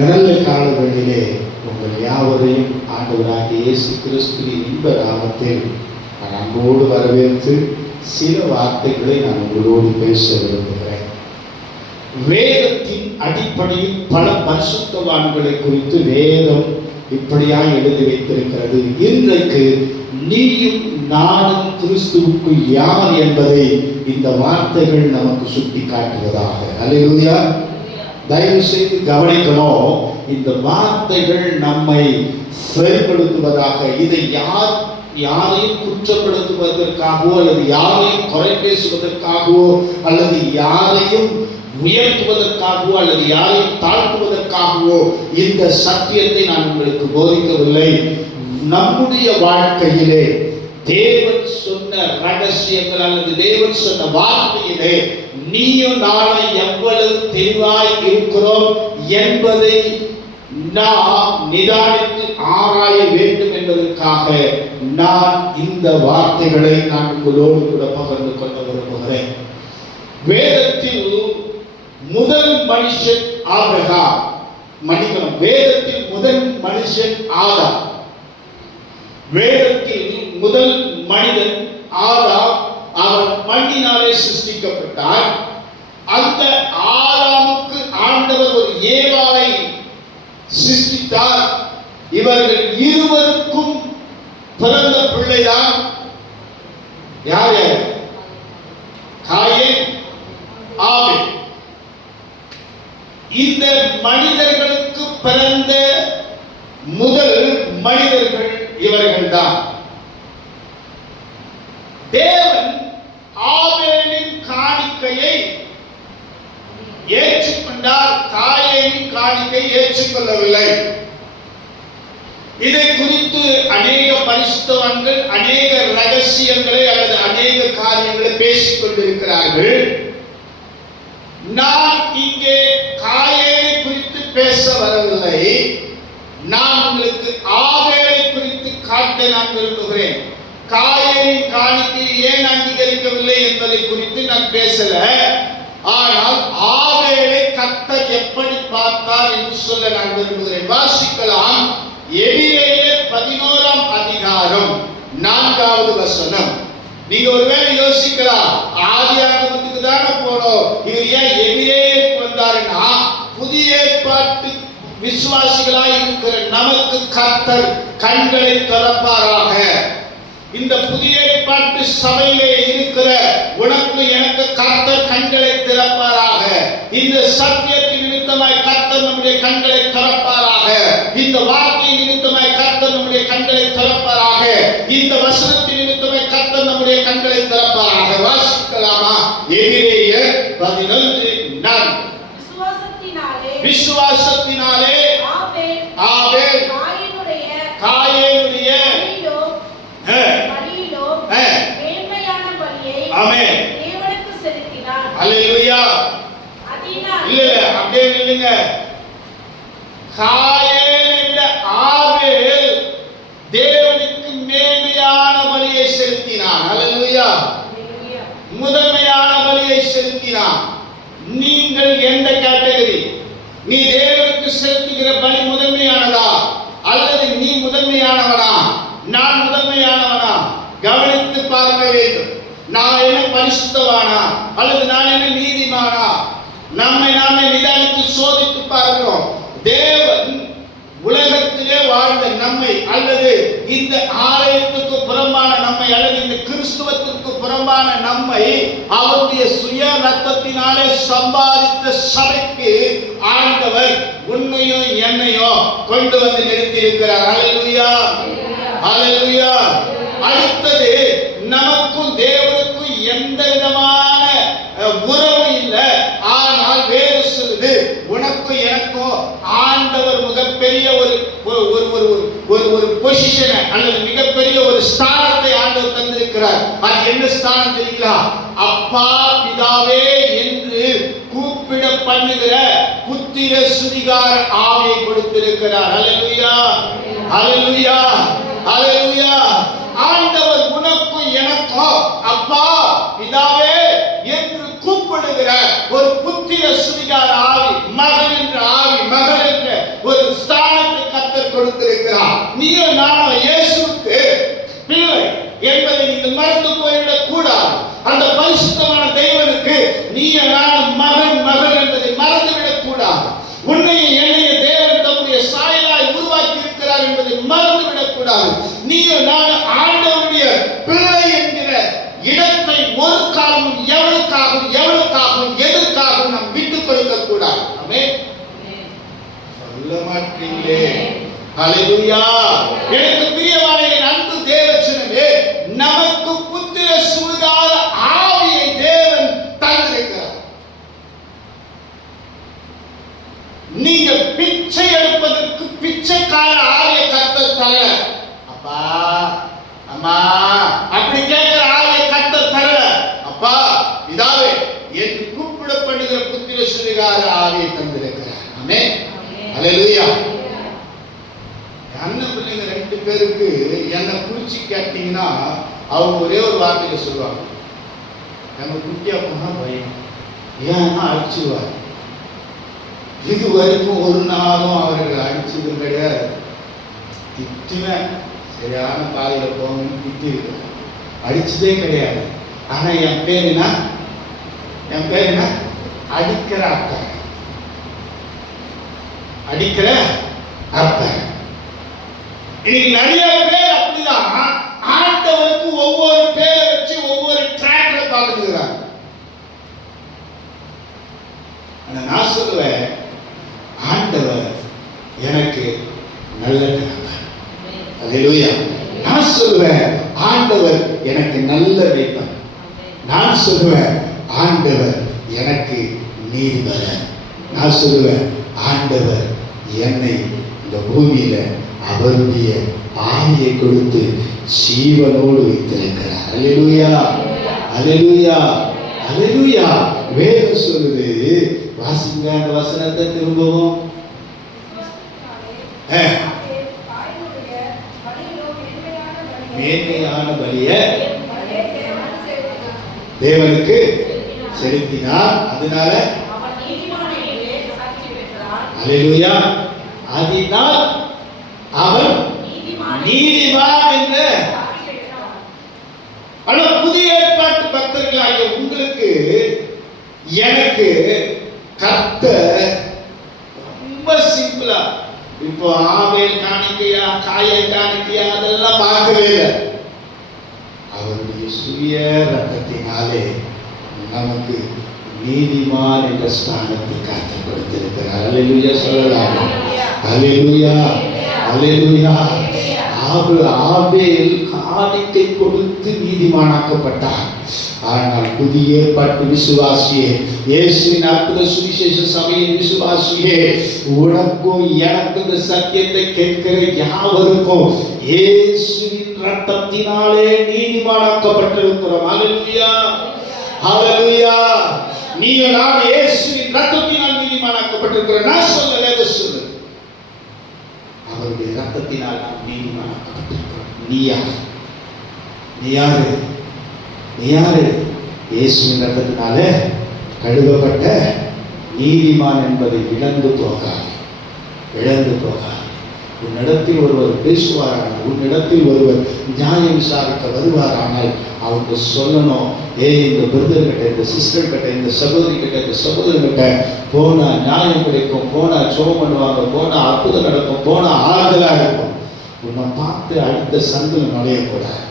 நல்ல காலங்களிலே உங்கள் யாவரையும் ஆண்டவராகிய இயேசு கிறிஸ்துவின் இன்ப நாமத்தில் நான் அன்போடு வரவேற்று சில வார்த்தைகளை நான் உங்களோடு பேச விரும்புகிறேன். வேதத்தின் அடிப்படையில் பல பரிசுத்தவான்களை குறித்து வேதம் இப்படியாக எழுதி வைத்திருக்கிறது. இன்றைக்கு நீயும் நானும் கிறிஸ்துவுக்கு யார் என்பதை இந்த வார்த்தைகள் நமக்கு சுட்டி காட்டுவதாக. அல்லேலூயா. தயவு செய்து கவனிக்கணும். இந்த வார்த்தைகள் நம்மை செயல்படுத்துவதாக. இதை யாரையும் குற்றப்படுத்துவதற்காகவோ அல்லது யாரையும் குறை பேசுவதற்காகவோ அல்லது யாரையும் உயர்த்துவதற்காகவோ அல்லது யாரையும் தாழ்த்துவதற்காகவோ இந்த சத்தியத்தை நான் உங்களுக்கு போதிக்கவில்லை. நம்முடைய வாழ்க்கையிலே தேவன் சொன்ன ரகசியங்கள் அல்லது தேவன் சொன்ன வார்த்தையிலே நீயும் நானும் எவ்வளவு தெளிவாய் இருக்கிறோம் என்பதை நாம் நிதானித்து ஆராய வேண்டும் என்பதற்காக நான் இந்த வார்த்தைகளை நான் உங்களோடு கூட பகிர்ந்து கொள்ள விரும்புகிறேன். வேதத்தில் முதல் மனுஷன் ஆபிரகாம், மன்னிக்கணும், வேதத்தில் முதல் மனுஷன் ஆதாம். வேதத்தில் முதல் மனிதன் ஆதாம். அவன் மண்ணினாலே சிருஷ்டிக்கப்பட்டார். அந்த ஆதாமுக்கு ஆண்டவர் ஒரு ஏவாளை சிருஷ்டித்தார். இவர்கள் இருவருக்கும் பிறந்த பிள்ளைதான் யார் யார்? காயேன், ஆபேல். இந்த மனிதர்களுக்கு பிறந்த முதல் மனிதர்கள் இவர்கள்தான். தேவன் ஆபேலின் காணிக்கையை ஏற்றுக்கொண்டார், காயேனின் காணிக்கை ஏற்றுக்கொள்ளவில்லை. இதை குறித்து அநேக பரிசுத்தவான்கள் அநேக ரகசியங்களை அல்லது அநேக காரியங்களை பேசிக் கொண்டிருக்கிறார்கள். நான் இங்கே காயேனை குறித்து பேச வரவில்லை. நான் உங்களுக்கு ஆபேலை குறித்து காட்ட நான் விரும்புகிறேன். காயேனின் காணிக்கையை ஏன் அங்கீகரிக்கவில்லை என்பதை குறித்து நான் பேசல. ஆனால் ஆபேலை கர்த்தர் எப்படி பார்த்தார் என்று சொல்ல நான் விரும்புகிறேன். வாசிக்கலாம். எபிரேயர் 11ஆம் அதிகாரம் 4வது வசனம். நீங்க ஒருவேளை யோசிக்கலாம், ஆதியாகமத்துக்கு தானே போனோம், இவர் ஏன் எபிரேயருக்கு வந்தாருன்னா, புதிய ஏற்பாட்டு விசுவாசிகளாய் இருக்கிற நமக்கு கர்த்தர் கண்களை திறப்பாராக. இந்த புதிய ஏற்பாட்டு சபையிலே இருக்கிற உனக்கு எனக்கு கர்த்தர் கண்களை திறப்பாராக. இந்த சத்தியத்தின் நிமித்தமாய் கர்த்தர் நம்முடைய கண்களை திறப்பாராக. இந்த வார்த்தையின் நிமித்தமாய் கர்த்தர் நம்முடைய கண்களை திறப்பாராக. இந்த வசனத்தின் நிமித்தமாய் கர்த்தர் நம்முடைய கண்களை திறப்பாராக. வாசிக்கலாமா? எபிரேயர் 11:4. விசுவாசத்தினாலே ஆபேல் காயேனுடைய ஆமென் தேவனுக்கு செலுத்தினார். அல்லேலூயா. இல்ல அப்படியே நில்லுங்க. காயேனை விட ஆபேல் தேவனுக்கு மேன்மையான பலியை செலுத்தினான். அல்லேலூயா. முதன்மையான பலியை செலுத்தினான். நீங்கள் எந்த கேட்டகரி? நீ தேவனுக்கு செலுத்துகிற பலி முதன்மையானதா அல்லது நீ முதன்மையானவனா? நான் முதன்மையானவனா? கவனித்து பார்க்க வேண்டும். நான் என்ன பரிசுத்தவானா அல்லது நான் என்ன நீதிமானா? நம்மை நாமே நிதானித்து சோதித்து பார்க்கிறோம். தேவன் உலகத்திலே வாழ்ந்த நம்மை அல்லது இந்த ஆலயத்துக்கு புறம்பான நம்மை அல்லது இந்த கிறிஸ்துவத்திற்கு புறம்பான நம்மை அவருடைய சுய ரத்தத்தினாலே சம்பாதித்த சபைக்கு ஆண்டவர் உன்னையும் என்னையும் கொண்டு வந்து நிறுத்தி இருக்கிறார். அல்லேலூயா, அல்லேலூயா. அடுத்தது, நமக்கும் தேவனுக்கும் எந்த விதமான உறவு இல்லை. ஆனால் வேறு சொல்லுது, உனக்கும் எனக்கும் ஆண்டவர் மிகப்பெரிய ஒரு பொசிஷனை அல்லது மிகப்பெரிய ஒரு ஸ்தானத்தை ஆண்டவர் தந்திருக்கிறார். அது என்ன ஸ்தானம் தெரியுங்களா? அப்பா பிதாவே என்று கூப்பிட பண்ணுகிற புத்திர சுதிகார ஆவியை கொடுத்திருக்கிறார். அல்லேலூயா, அல்லேலூயா, அல்லேலூயா. ஆண்டவர் உனக்கும் எனக்கும் அப்பா பிதாவே என்று கூப்பிடுகிற ஒரு புத்திர சுதிகார ஆவி, மகன் என்ற ஆவி, மகள் என்ற மறந்து போய்விடக் கூடாது. அந்த பரிசுத்தமான தேவனுக்கு நீ நான் மகன் மகள் என்பதை மறந்துவிடக் கூடாது. உன்னைய என்னைய தேவன் தம்முடைய சாயலாய் உருவாக்கி இருக்கிறார் என்பதை மறந்துவிடக் கூடாது. நீ நான் ஆண்டவருடைய பிள்ளை என்கிற இடத்தை ஒரு காலமும் எவனுக்காகவும் எதற்காகவும் நாம் விட்டுக் கொடுக்க கூடாது. ஆமென். சொல்ல மாட்டீங்களே. ஹல்லேலூயா. எனக்கு பிரியமான என் அன்பு தேவஜனமே, நமக்கு புத்திர சுகாத ஆவியை தேவன் தந்திருக்கிறார். நீங்க பிச்சை எடுப்பதற்கு பிச்சைக்கார ஆவியை கர்த்தர் தரல. அப்பா அம்மா அப்படி கேட்கிற ஆவியை கர்த்தர் தரல. அப்பா இதாவே என்று கூப்பிடப்படுகிற புத்திர சுகாத ஆவியை தந்திருக்கிறார். ஆமென். ஹல்லேலூயா. அண்ணன் பிள்ளைங்க 2 பேருக்கு என்னை குறிச்சு கேட்டீங்கன்னா அவங்க ஒரே ஒரு வார்த்தையில சொல்லுவாங்க, நம்ம குட்டியா போனா பயம், ஏன்னா அடிச்சுவார். இது வரைக்கும் ஒரு நாளும் அவர்கள் அடிச்சது கிடையாது. திட்டுவேன், சரியான பாதையில போங்கன்னு திட்டு அடிச்சதே கிடையாது. ஆனா என் பேர் என்ன அடிக்கிற அக்கா, அடிக்கிற அக்கா. இன்னைக்கு நிறைய பேர் அப்படிதான் ஆண்டவருக்கு ஒவ்வொரு பேரை வச்சு ஒவ்வொரு ட்ராக்ல பார்த்துக்கிறாங்க. நான் சொல்லுவேன், ஆண்டவர் எனக்கு நல்ல தகப்பன். அல்லேலூயா. நான் சொல்லுவேன், ஆண்டவர் எனக்கு நல்ல மேய்ப்பன். நான் சொல்லுவேன், ஆண்டவர் எனக்கு நீதிபரன். நான் சொல்லுவேன், ஆண்டவர் என்னை இந்த பூமியில அவருடைய ஆவியை கொடுத்து ஜீவனோடு வைத்திருக்கிறார். அல்லேலூயா, அல்லேலூயா, அல்லேலூயா. வேதம் சொல்லுது, வாசிங்க அந்த வசனத்தை திரும்பவும். மேன்மையான பலியை தேவனுக்கு செலுத்தினார். அதனால அல்லேலூயா, அதனால் அவன் நீதிமான் என்று. ஆனால் புதிய ஏற்பாட்டு பக்தர்களாகிய உங்களுக்கு எனக்கு கர்த்தர் ரொம்ப சிம்பிளா, இப்போ ஆபேல் காணிக்கையா காயல் காணிக்கையா அதெல்லாம் பார்க்கவே இல்லை. அவருடைய சுய ரத்தத்தினாலே நமக்கு நீதிமான் என்ற ஸ்தானத்தை காத்து கொடுத்திருக்கிறார். அல்லேலூயா சொல்லலாம். அல்லேலூயா, அல்லேலூயா. ஆபேல் காணிக்கை கொடுத்து நீதிமானாக்கப்பட்டார். ஆனால் புதிய ஏற்பாட்டு விசுவாசியே, இயேசுவின் அற்புத சுவிசேஷ சபையின் விசுவாசியே, உனக்கும் எனக்கும் இந்த சத்தியத்தை கேட்கிற யாவருக்கும் இயேசுவின் ரத்தத்தினாலே நீதிமானாக்கப்பட்டிருக்கிறோம். அல்லேலூயா, அல்லேலூயா. நீ நான் இயேசுவின் ரத்தத்தினால் நீதிமானாக்கப்பட்டிருக்கிறோம். நான் சொல்ல வேதம் சொல்லுது, அவருடைய ரத்தத்தினால் நாம் நீதிமானாக்கப்பட்டிருக்கிறோம். நீ யார்? நீ யாரு? நீ யாரு? இயேசுவின் ரத்தத்தினால கழுவப்பட்ட நீதிமான் என்பதை இழந்து போகாது, இழந்து போகாது. உன்னிடத்தில் ஒருவர் பேசுவாரானால், உன்னிடத்தில் ஒருவர் நியாயம் விசாரிக்க வருவாரானால் அவங்க சொல்லணும், இந்த பிரதர் கிட்ட, இந்த சிஸ்டர் கிட்ட, இந்த சகோதரி கிட்ட, இந்த சகோதரர்கிட்ட போனா நியாயம் கிடைக்கும், போனா சோம் பண்ணுவாங்க, போனா அற்புதம் நடக்கும், போனா ஆறுதலா இருக்கும். உன்னை பார்த்து அடுத்த சந்தில் நுழையக்கூடாது.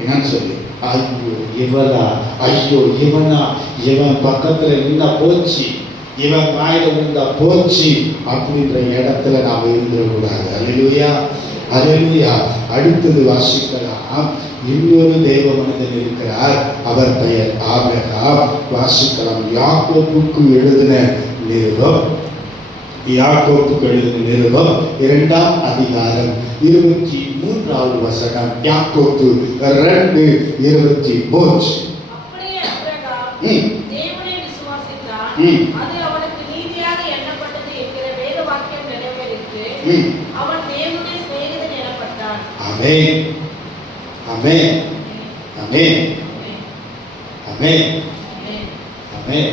என்னன்னு சொல்லி, ஐயோ இவனா, ஐயோ இவனா, இவன் பக்கத்துல நின்னா போச்சு, இவன் வாயில விழுந்தா போச்சு அப்படின்ற இடத்துல நாம் இருந்துடக்கூடாது. அல்லேலூயா, அல்லேலூயா. அடுத்தது வாசிக்கலாம். இன்னொரு தேவ மனிதன் இருக்கிறார், அவர் பெயர் ஆபிரகாம். வாசிக்கலாம். யாக்கோப்புக்கு எழுதின நிருபம், யாக்கோப்புக்கு எழுதின நிருபம் 2ஆம் அதிகாரம் 23வது வசனம். யாக்கோப்பு 2:23. அப்படியே ஆபிரகாம் தேவனை விசுவாசித்தான், அது அவனுக்கு நீதியாக எண்ணப்பட்டது என்கிற வேத வாக்கியம் நிறைவேறிற்று. அவன் தேவனுடைய சிநேகிதன் எனப்பட்டான். ஆமென், ஆமென், ஆமென், ஆமென், ஆமென்.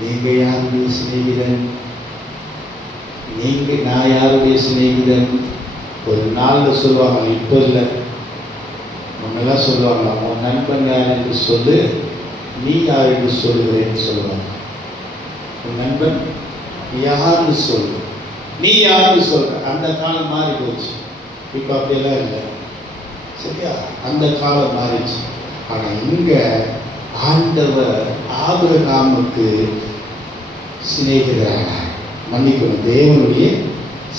நீங்க யாருடைய சிநேகிதன்? நீங்க நான் யாருடைய சிநேகிதன்? ஒரு நாள்ல சொல்லுவாங்க, இப்போ இல்லை, முன்னெல்லாம் சொல்லுவாங்களாம், உன் நண்பன் யார் என்று சொல்லு, நீ யார் என்று சொல்லுகிறேன்னு சொல்லுவாங்க. உன் நண்பன் யாருன்னு சொல்லு, நீ யாருன்னு சொல்ற. அந்த காலம் மாறி போச்சு. இப்போ அப்படியெல்லாம் இல்லை, சரியா? அந்த காலம் மாறிச்சு. ஆனால் இங்க ஆண்டவர் ஆபிரகாமுக்கு சிநேகிதரான, மன்னிக்கணும், தேவனுடைய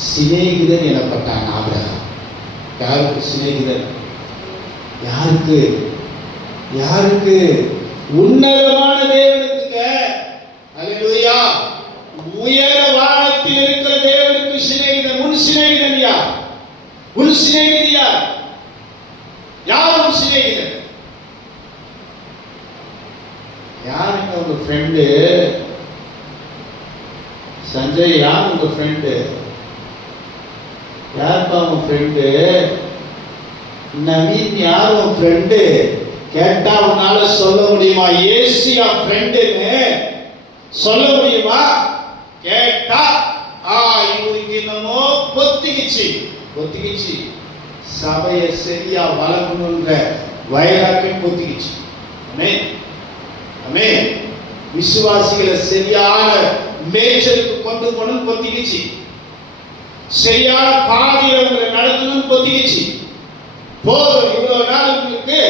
சிநேகிதன் எனப்பட்டான் ஆபிரகாம். யாருக்கு சிநேகிதன்? யாருக்கு? யாருக்கு? உன்னதமான தேவனுக்குங்க. அல்லேலூயா. உயர வானத்தில் இருக்கிற தேவனுக்கு சிநேகிதன். உன் சிநேகிதன் யார்? உன் சிநேகிதன் யார்? யார் உன் சிநேகிதன்? யாருங்க உங்க ஃப்ரெண்டு? சஞ்சய் யார் உங்க ஃப்ரெண்டு? யாருப்பா உன் ஃப்ரெண்டு? நவீன் யார் உன் ஃப்ரெண்டு? கேட்டா உன்னால சொல்ல முடியுமா ஏசியா ஃப்ரெண்டுன்னு சொல்ல முடியுமா? கேட்டா இவருக்கு என்னமோ பொத்திக்கிச்சு சபையை சரியா வளர்க்கணுன்ற வைராக்கியம் பொத்திக்கிச்சு. ஆமென், ஆமென். விசுவாசிகளை சரியான மேய்ச்சலுக்கு கொண்டு போகணும் பொத்திக்கிச்சு. சரியான பாதையில உங்களை நடத்தணும் பொத்திக்கிச்சு. போதும், இவ்வளவு நாள் உங்களுக்கு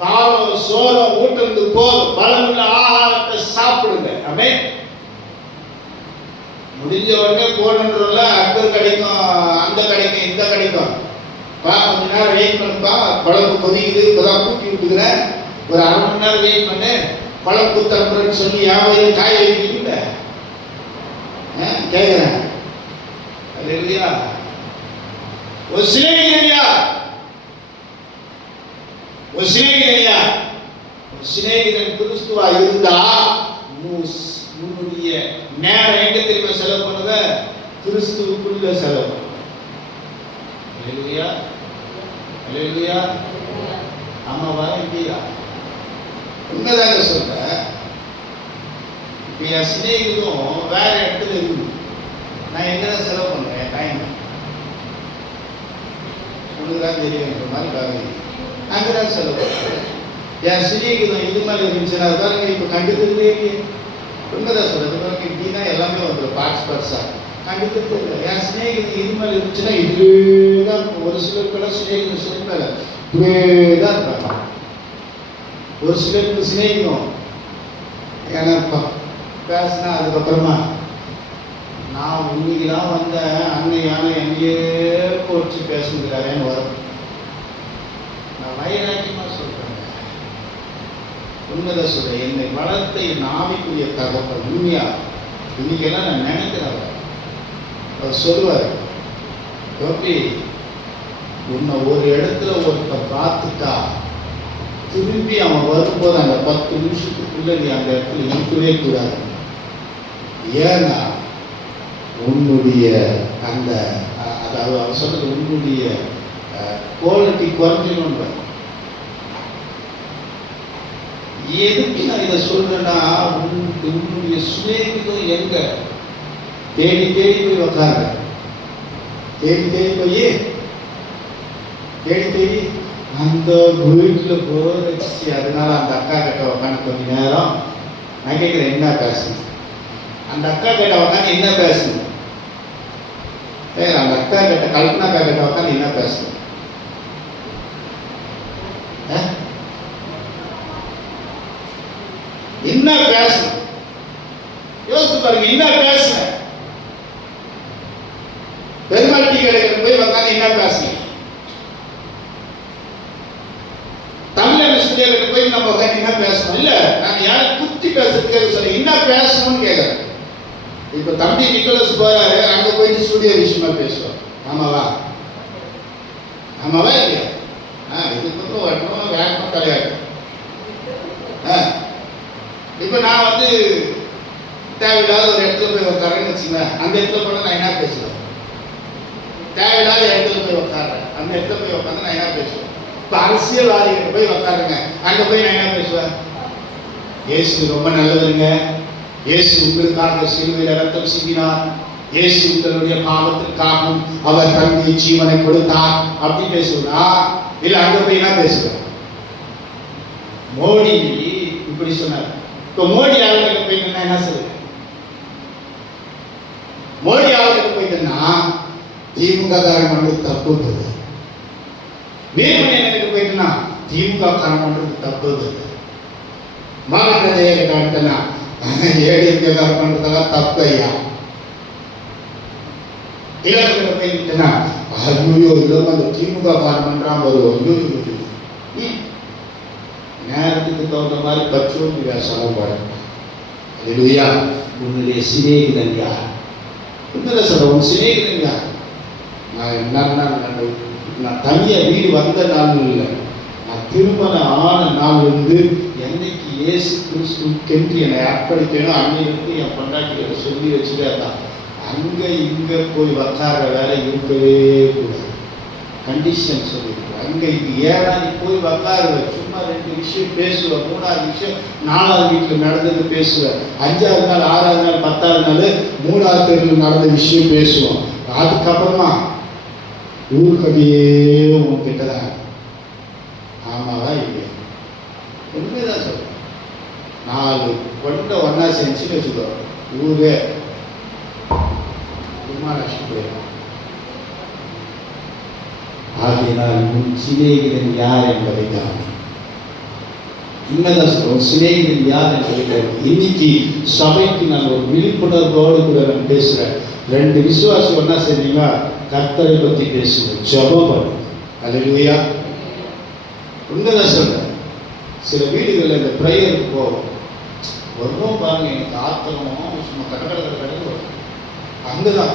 பாலம் சோளம் ஊட்டுறது போதும், பலமுள்ள ஆகாரத்தை சாப்பிடுங்க. ஆமென். முடிஞ்ச உடனே போனன்றதுல அக்கர் கிடைக்கும், அந்த கிடைக்கும், இந்த கிடைக்கும். கொஞ்ச நேரம் வெயிட் பண்ணுப்பா, குழம்பு கொதிக்குது, இப்போதான் கூட்டி விட்டுக்கிறேன், ஒரு அரை மணி நேரம் வெயிட் பண்ணு, குழம்பு குத்தரப்புறன்னு சொல்லி யாவையும் காய வைக்கிறீங்க கேட்கிறேன். அல்லேலூயா. ஒரு சிநேகிதனியா, ஒரு சிநேகிதனியா, ஒரு சிநேகிதன் கிறிஸ்துவா இருந்தா உன்னுடைய நேரம் எங்க தெரியுமா செலவு பண்ணுவ? கிறிஸ்துவுக்குள்ள செலவு. அல்லேலூயா, அல்லேலூயா. ஆமாவா இல்லையா? உண்மைதாங்க சொல்ற. இப்ப என் சிநேகிதம் வேற இடத்துல இருக்கு, நான் எங்கதான் செலவு பண்றேன் டைம்? உனக்குதான் தெரியுன்ற மாதிரி பாருங்க, அங்கதான் செலவு பண்றேன். என் சிநேகிதம் இது மாதிரி இருந்துச்சுன்னா பாருங்க, இப்ப கண்டுக்கிறதே இல்லையே. உண்மைதான் சொல்றது. பாருங்க, இப்படின்னா எல்லாமே வந்துடும் பார்ட்ஸா கண்டுக்கிறது இல்லை. என் சிநேகிதம் இது மாதிரி இருந்துச்சுன்னா இதுதான் இருக்கும். ஒரு சிலருக்கெல்லாம் சிநேகிதம் சொல்லிட்டாங்க இப்படிதான் இருப்பாங்க. ஒரு சிலருக்கு சிநேகிதம் ஏன்னா பேசினா அதுக்கப்புறமா நான் இன்னைக்கு தான் வந்தேன், அன்னையான எங்கேயே போச்சு பேசுங்கிறாரேன்னு வரும். நான் வைராக்கியமா சொல்றேன், உண்மைதான் சொல்றேன். என்னை வளர்த்த என் ஆவிக்குரிய தகவல் உண்மையா இன்னைக்கெல்லாம் நான் நினைக்கிறேன். அவர் சொல்லுவார், கோபி உன்னை ஒரு இடத்துல ஒருத்த பார்த்துட்டா திரும்பி அவன் வரும்போது அந்த 10 நிமிஷத்துக்குள்ள நீ அந்த இடத்துல இருக்கவே கூடாது. ஏன்னா உன்னுடைய அந்த அதாவது அவர் சொல்றது உன்னுடைய குவாலிட்டி குறைஞ்சிடும். எதுக்கு நான் இதை சொல்றேன்னா, உன்னுடைய சுயேகிதம் எங்க தேடி தேடி போய் உக்காரு, தேடி தேடி போய் தேடி தேடி அந்த வீட்டில் போச்சு. அதனால அந்த அக்கா கிட்ட உட்காந்து கொஞ்ச நேரம் நான் கேட்குறேன், என்ன பேசணும்? அந்த அக்கா கிட்ட உட்காந்து என்ன பேசணும்? அந்த அக்கா கிட்ட கல்பனா அக்கா கிட்ட உட்காந்து என்ன பேசணும்? என்ன பேசணும்? யோசித்து பாருங்க, என்ன பேசுறேன்? பெருமாள் டீ கடைக்கு போய் உட்காந்து என்ன பேசணும்? தமிழ் ஸ்டூடியோக்கு போய் நம்ம உட்காந்து என்ன பேசணும்? இல்ல நான் யாரும் குத்தி பேசுறதுக்கு சொல்ல என்ன பேசணும்னு கேட்கறேன். இப்ப தம்பி நிக்கோலஸ் போறாரு, அங்க போயிட்டு ஸ்டூடியோ விஷயமா பேசுவார். ஆமாவா? ஆமாவா இல்லையா? இதுக்கு வரணும் வேகமா கிடையாது. இப்ப நான் வந்து தேவையில்லாத ஒரு இடத்துல போய் உட்காரேன்னு வச்சுக்கேன், அந்த இடத்துல போனா நான் என்ன பேசுவேன்? தேவையில்லாத இடத்துல போய் உட்காடுறேன், அந்த இடத்துல போய் உட்காந்து நான் என்ன பேசுவேன்? இப்ப அரசியல்வாதிகிட்ட போய் உட்காருங்க, அங்க போய் நான் என்ன பேசுவேன்? இயேசு ரொம்ப நல்லவருங்க, இயேசு உங்களுக்காக சிலுவையில் ரத்தம் சிந்தினார், இயேசு உங்களுடைய பாவத்திற்காகவும் அவர் தன்னுடைய ஜீவனை கொடுத்தார் அப்படி பேசுவா? இல்ல அங்க போய் என்ன பேசுவேன்? மோடி இப்படி சொன்னார். இப்போ மோடி ஆளுகிட்ட போயிட்டேன்னா என்ன சொல்லுங்க? மோடி ஆளுகிட்ட போயிட்டேன்னா திமுக காரன் பண்றது தப்புங்கிறது. வீரமணி எனக்கு போயிட்டேன்னா திமுக காரன் பண்றது தப்புங்கிறது. மாவட்ட ஜெயலலிதா ஏடிஎம்கே காரன் பண்றதெல்லாம் தப்பு ஐயா. இலக்கிட்ட போயிட்டேன்னா ஐயோ இல்லாம அந்த திமுக காரன் பண்றான் ஒரு நேரத்துக்கு தகுந்த மாதிரி பச்சுவ செலவு பாருங்க. அல்லேலூயா. உன்னுடைய சிநேகிதன் யார்? உண்மையில சொல்ற உன் சிநேகிதன் யார்? நான் தனியாக வீடு வந்த நாள் இல்லை, நான் திருமணம் ஆன நாள் வந்து என்னைக்கு இயேசு கிறிஸ்துக்கென்று என்னை அர்ப்பணிக்கணும் அன்னைக்கு என் பொண்டாட்டிகளை சொல்லி வச்சுட்டே தான். அங்கே இங்கே போய் உக்கார வேலை இருக்கவே கூடாது. கண்டிஷன் சொல்லியிருக்கோம். அங்கே இங்கே ஏழாம் போய் உக்காருவேன். சும்மா 2 விஷயம் பேசுவேன், 3வது விஷயம் 4வது வீட்டில் நடந்தது பேசுவேன், 5வது நாள் 6வது நாள் 10வது நாள் 3வது தெருவில் நடந்த விஷயம் பேசுவோம். அதுக்கப்புறமா ஊருக்கடியே உங்ககிட்ட தான். ஆமாவா இல்லையா? உண்மைதான் சொல்றேன். 4 கொண்ட ஒன்னா செஞ்சுன்னு வச்சுக்கோ, ஊரே குமாரலட்சுமி போயிடும். ஆகையினால் உன் சிநேகிதன் யார் என்பதை தான் உண்மைதான் சொல்றோம். சிநேகிதன் யார் என்பதை இன்னைக்கு சபைக்கு நான் ஒரு விழிப்புணர்வோடு கூட நான் பேசுறேன். 2 விசுவாசி ஒன்னா செஞ்சீங்களா, கர்த்தரை பற்றி பேசுங்க, ஜெபம் பண்ணுங்க. அல்லேலூயா. உண்மைதான் சொல்றேன். சில வீடுகளில் இந்த ப்ரேயருக்கு போவோம், வருவோம் பாருங்க, எனக்கு ஆத்திரமும் சும்மா கடற்கரை வரும். அங்கதான்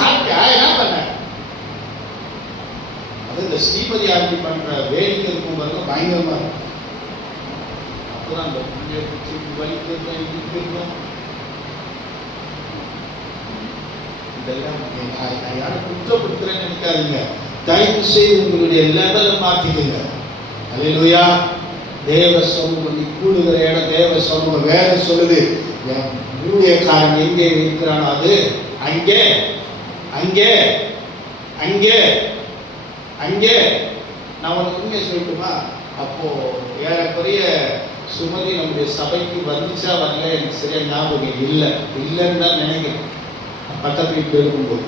சாப்பிட்டா என்ன பண்ண, அது இந்த ஸ்ரீமதி ஆர்த்தி பண்ற வேடிக்கை இருக்கும் பாருங்க, பயங்கரமா இருக்கும். அப்பதான் அந்த புள்ளிய பிடிச்சி வலிக்கிறோம். இதெல்லாம் யாரும் குற்றப்படுத்துறேன்னு நினைக்காதீங்க. தயவு செய்து உங்களுடைய லெவலை மாற்றிக்கங்க. அல்லேலூயா. தேவ சமூகம் நீ கூடுகிற இடம் தேவ சமூகம். வேற சொல்லுது, ஊழியக்காரன் எங்கே இருக்கிறானோ அது அங்கே அங்கே அங்கே அங்கே. நான் ஒரு உண்மையை சொல்லட்டுமா? அப்போ ஏறக்குறைய சுமதி நம்முடைய சபைக்கு வந்துச்சா வரல எனக்கு சரியா ஞாபகம் இல்லைன்னு தான் நினைக்கிறேன். பக்கத்து வீட்டில் இருக்கும்போது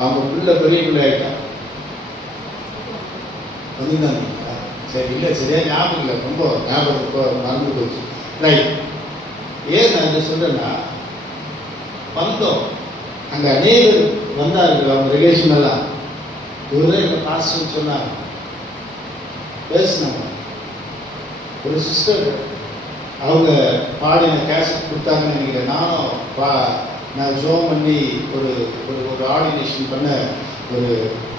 அவங்க பிள்ளை பெரிய பிள்ளை ஆயிட்டான். வந்துதான் சரி இல்லை சரியா ஞாபகம் இல்லை, ரொம்ப ஞாபகம் மறந்து போச்சு. ரைட். ஏன் நான் இதை சொல்றேன்னா, வந்தோம் அங்கே அநேகர் வந்தார்கள், அவங்க ரிலேஷன் எல்லாம். இவருதான் எங்கள் பாஸ்டர் சொன்னாங்க, பேசினாங்க. ஒரு சிஸ்டர் அவங்க பாடின கேசட் கொடுத்தாங்கன்னு நினைக்கிறேன். நானும் நான் ஜோம் பண்ணி ஒரு ஒரு ஆர்டினேஷன் பண்ண ஒரு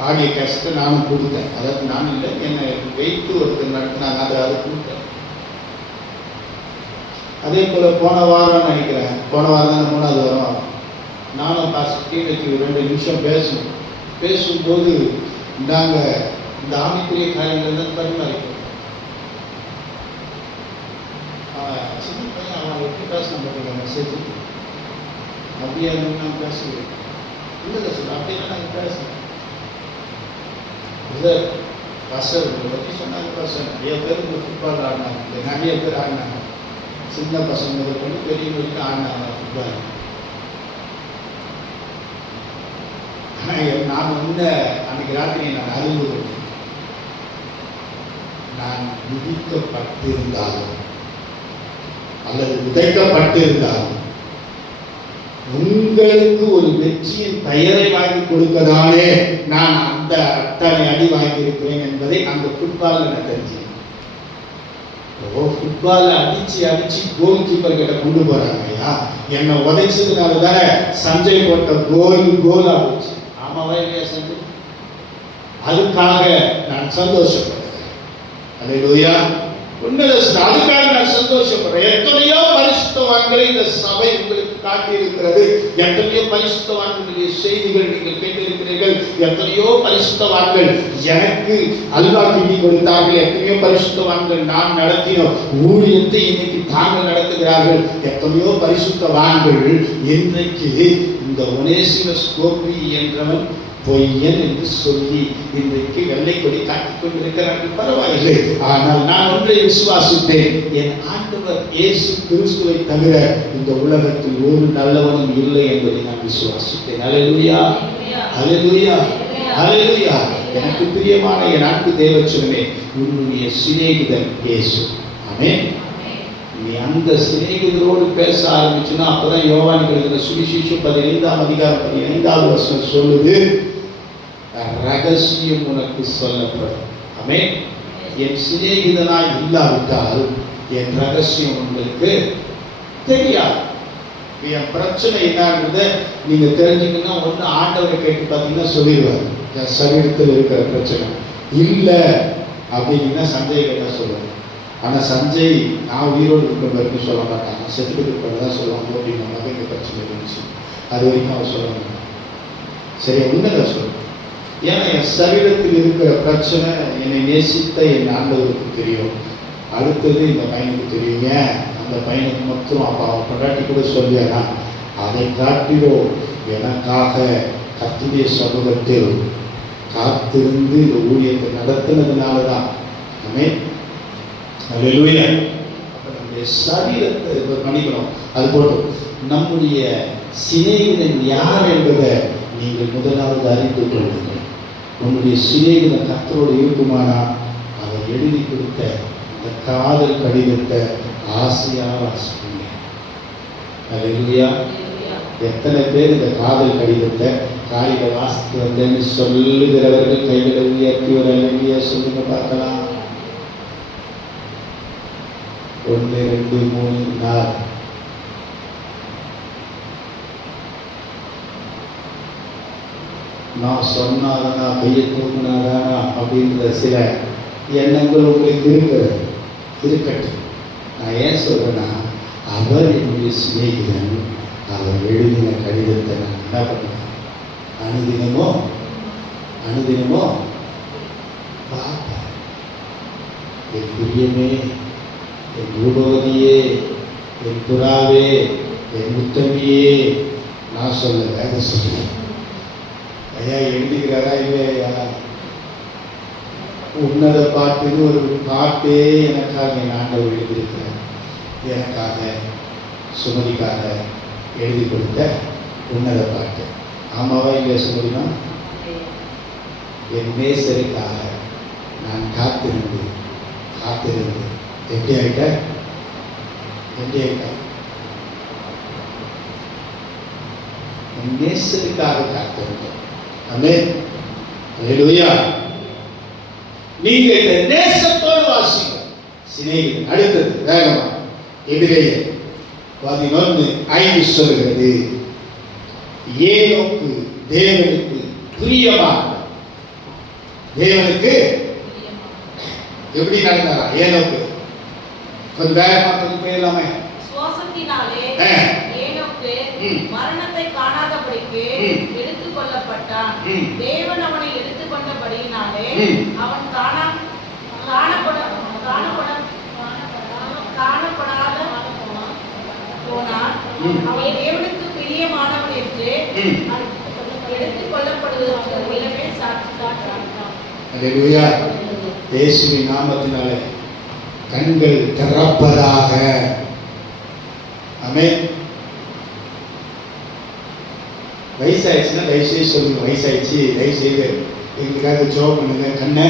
ஆடியோ கேசட்டை நானும் கொடுத்தேன். அதாவது நானும் இல்லை, என்னை வைத்து ஒருத்தர் நடத்தினாங்க, அதை கொடுத்தேன். அதே போல் போன வாரம் நினைக்கிறேன், போன வாரம் தான் 3வது வாரம் நானும் பாஸ்டருக்கு 2 நிமிஷம் பேசும்போது நாங்கள் இந்த ஆமிக்குரிய காரியங்கள் தான் பரிமாறிப்போம். சின்ன பையன் அவன் எப்படி பேசணும் பார்த்தீங்க மெசேஜ் அப்படியே நான் பேசுவேன். இல்லை சார் அப்படின்னா நாங்கள் பேசுகிறோம். இதை பசர் பற்றி சொன்னாங்க. பசங்க நிறைய பேர் ஃபுட்பால் ஆடினாங்க, நிறைய பேர் ஆடினாங்க. சின்ன பசங்க கொண்டு பெரியவங்களுக்கு ஆடினாங்க ஃபுட்பால். ஆனால் நான் அன்னைக்கு ராத்திரி நான் அறிவு கொண்டேன், நான் விதிக்கப்பட்டிருந்தாலும் அல்லது விதைக்கப்பட்டிருந்தாலும் உங்களுக்கு ஒரு வெற்றியின் பெயரை வாங்கி கொடுக்கதானே நான் அந்த அத்தனை அடி வாங்கியிருக்கிறேன் என்பதை அந்த ஃபுட்பால் நான் தெரிஞ்சேன். ஃபுட்பால் அடிச்சு கோல் கீப்பர் கிட்ட கொண்டு போறாங்க. ஐயா என்னை உதைச்சதுனால தானே சஞ்சய் போட்ட கோல் ஆகிடுச்சு. ஆமாவா இல்லையா சஞ்சய்? அதுக்காக நான் சந்தோஷப்படுறேன். அல்லேலூயா. அதுக்காக நான் சந்தோஷப்படுறேன். எத்தனையோ பரிசுத்தவான்களை இந்த சபை உங்களுக்கு காட்டியிருக்கிறது. எத்தனையோ பரிசுத்தவான்களுடைய செய்திகள் நீங்கள் கேட்டிருக்கிறீர்கள். எத்தனையோ பரிசுத்தவான்கள் எனக்கு அல்வா கிண்டி கொடுத்தார்கள். எத்தனையோ பரிசுத்தவான்கள் நான் நடத்தின ஊழியத்தை இன்னைக்கு தாங்கள் நடத்துகிறார்கள். எத்தனையோ பரிசுத்தவான்கள் இன்றைக்கு இந்த ஒனேசிமஸ் கோபி என்றவன் பொய்யன் என்று சொல்லி இன்றைக்கு வெள்ளை கொடி காட்டிக் கொண்டிருக்கிறார்கள், பரவாயில்லை. ஆனால் நான் ஒன்றை விசுவாசித்தேன், என் ஆண்டவர் இயேசு கிறிஸ்துவை தவிர இந்த உலகத்தில் ஒரு நல்லவனும் இல்லை என்பதை நான் விசுவாசித்தேன். அல்லேலூயா, அல்லேலூயா, அல்லேலூயா. எனக்கு பிரியமான என் அன்பு தேவச்சனமே, உன்னுடைய சிநேகிதன் இயேசு. ஆமென். நீ அந்த சிநேகிதரோடு பேச ஆரம்பிச்சுன்னா அப்பதான் யோவான் எழுதின சுவிசேஷம் 15ஆம் அதிகாரம் 15வது வசனம் சொல்லுது, ரகசியம் உனக்கு சொல்லப்படும். ஆமென். என் சிநேகிதனாய் இல்லாவிட்டால் என் ரகசியம் உங்களுக்கு தெரியாது. என் பிரச்சனை என்னன்றதை நீங்க தெரிஞ்சுக்கணும்னா ஒன்று ஆண்டவரை கேட்டு பார்த்தீங்கன்னா சொல்லிடுவார், என் சரீரத்தில் இருக்கிற பிரச்சனை இல்லை அப்படின்னா சஞ்சய் கேட்டால் சொல்லுவார். ஆனால் சஞ்சய் நான் உயிரோடு இருக்கிற வரைக்கும் சொல்ல மாட்டாங்க, செத்துட்டு இருக்கிறத தான் சொல்லுவாங்க அப்படின்னா இந்த பிரச்சனை இருந்துச்சு, அது வரைக்கும் அவர் சொல்ல மாட்டாங்க. சரி, உண்மைதான் சொல்லுவேன். ஏன்னா என் சரீரத்தில் இருக்கிற பிரச்சனை என்னை நேசித்த என் ஆண்டவருக்கு தெரியும், அடுத்தது இந்த பையனுக்கு தெரியும். ஏன் அந்த பையனுக்கு மட்டும் அப்போ அவன் கொண்டாட்டி கூட சொல்லியானா, அதை காட்டிலோ எனக்காக கர்த்தருடைய சமூகத்தில் காத்திருந்து இந்த ஊழியத்தை நடத்தினதுனால தான். ஆமென், அல்லேலூயா. நம்முடைய சரீரத்தை பண்ணிக்கணும். அது போட்டு நம்முடைய சிநேகிதன் யார் என்பதை நீங்கள் முதலாவது அறிந்து கொள்ளுங்கள். உன்னுடைய சிநேகிதன் கர்த்தரோடு இருக்குமானா அவர் எழுதி கொடுத்த இந்த காதல் கடிதத்தை ஆசையாக வாசிப்பீங்க. அல்லேலூயா. எத்தனை பேர் இந்த காதல் கடிதத்தை காலையில வாசித்து வந்தேன்னு சொல்லுகிறவர்கள் கைகளை உயர்த்தி ஒரு அல்லேலூயா சொல்லுங்க பார்க்கலாம். 1 2 3 4. நான் சொன்னாதானா கையை தூக்கினாதானா அப்படின்ற சில எண்ணங்கள் உங்களுக்கு இருக்கட்டும். நான் ஏன் சொல்றேன்னா, அவர் என்னுடைய சிநேகிதன், அவர் எழுதின கடிதத்தை நான் என்ன பண்ணுவேன், அனுதினமோ பார்ப்பேன். என் பிரியமே, என் ரூபவதியே, என் புறாவே, என் முத்தமியே, நான் சொல்ல வேத சொல்லுவேன். ஐயா எழுதுகிறாரா இல்லையா? உன்னத பாட்டுன்னு ஒரு பாட்டே எனக்காக என் ஆண்டவர் எழுதியிருக்கிறார். எனக்காக சுமதிக்காக எழுதி கொடுத்த உன்னத பாட்டு. ஆமாவா இல்லை சுமதினா? என் நேசருக்காக நான் காத்திருந்து எப்படி ஆயிட்டேன்? என் நேசருக்காக காத்திருந்தேன். ஆமென், அல்லேலூயா. நீங்க இந்த நேசத்தோடு வாசிங்க. சிநேகிதன். அடுத்தது வேகமா எபிரேயர் 11:5 சொல்கிறது, ஏனோக்கு தேவனுக்கு பிரியமானவன். தேவனுக்கு எப்படி நடந்தாரா ஏனோக்கு? கொஞ்சம் வேகமா கொஞ்சம் போயிடலாமே. சுவாசத்தினாலே ஏனோக்கு மரணத்தை காணாதபடிக்கு எடுத்துக் கொள்ளப்பட்டான். தேவன் அவனை எடுத்துக் கொண்டபடியினாலே அவன் காணப்படாத போனான். அவன் தேவனுக்கு பிரியமானவன் என்று எடுத்துக் கொள்ளப்படுவதற்கு சாட்சித்தான். அல்லேலூயா. இயேசுவின் நாமத்தினாலே கண்கள் திறப்பதாக. ஆமென். வயசாயிடுச்சுன்னா தயவுசெய்து சொல்லுங்க, வயசாயிடுச்சு தயவுசெய்து எங்களுக்காக ஜோப் பண்ணுங்க. கண்ணை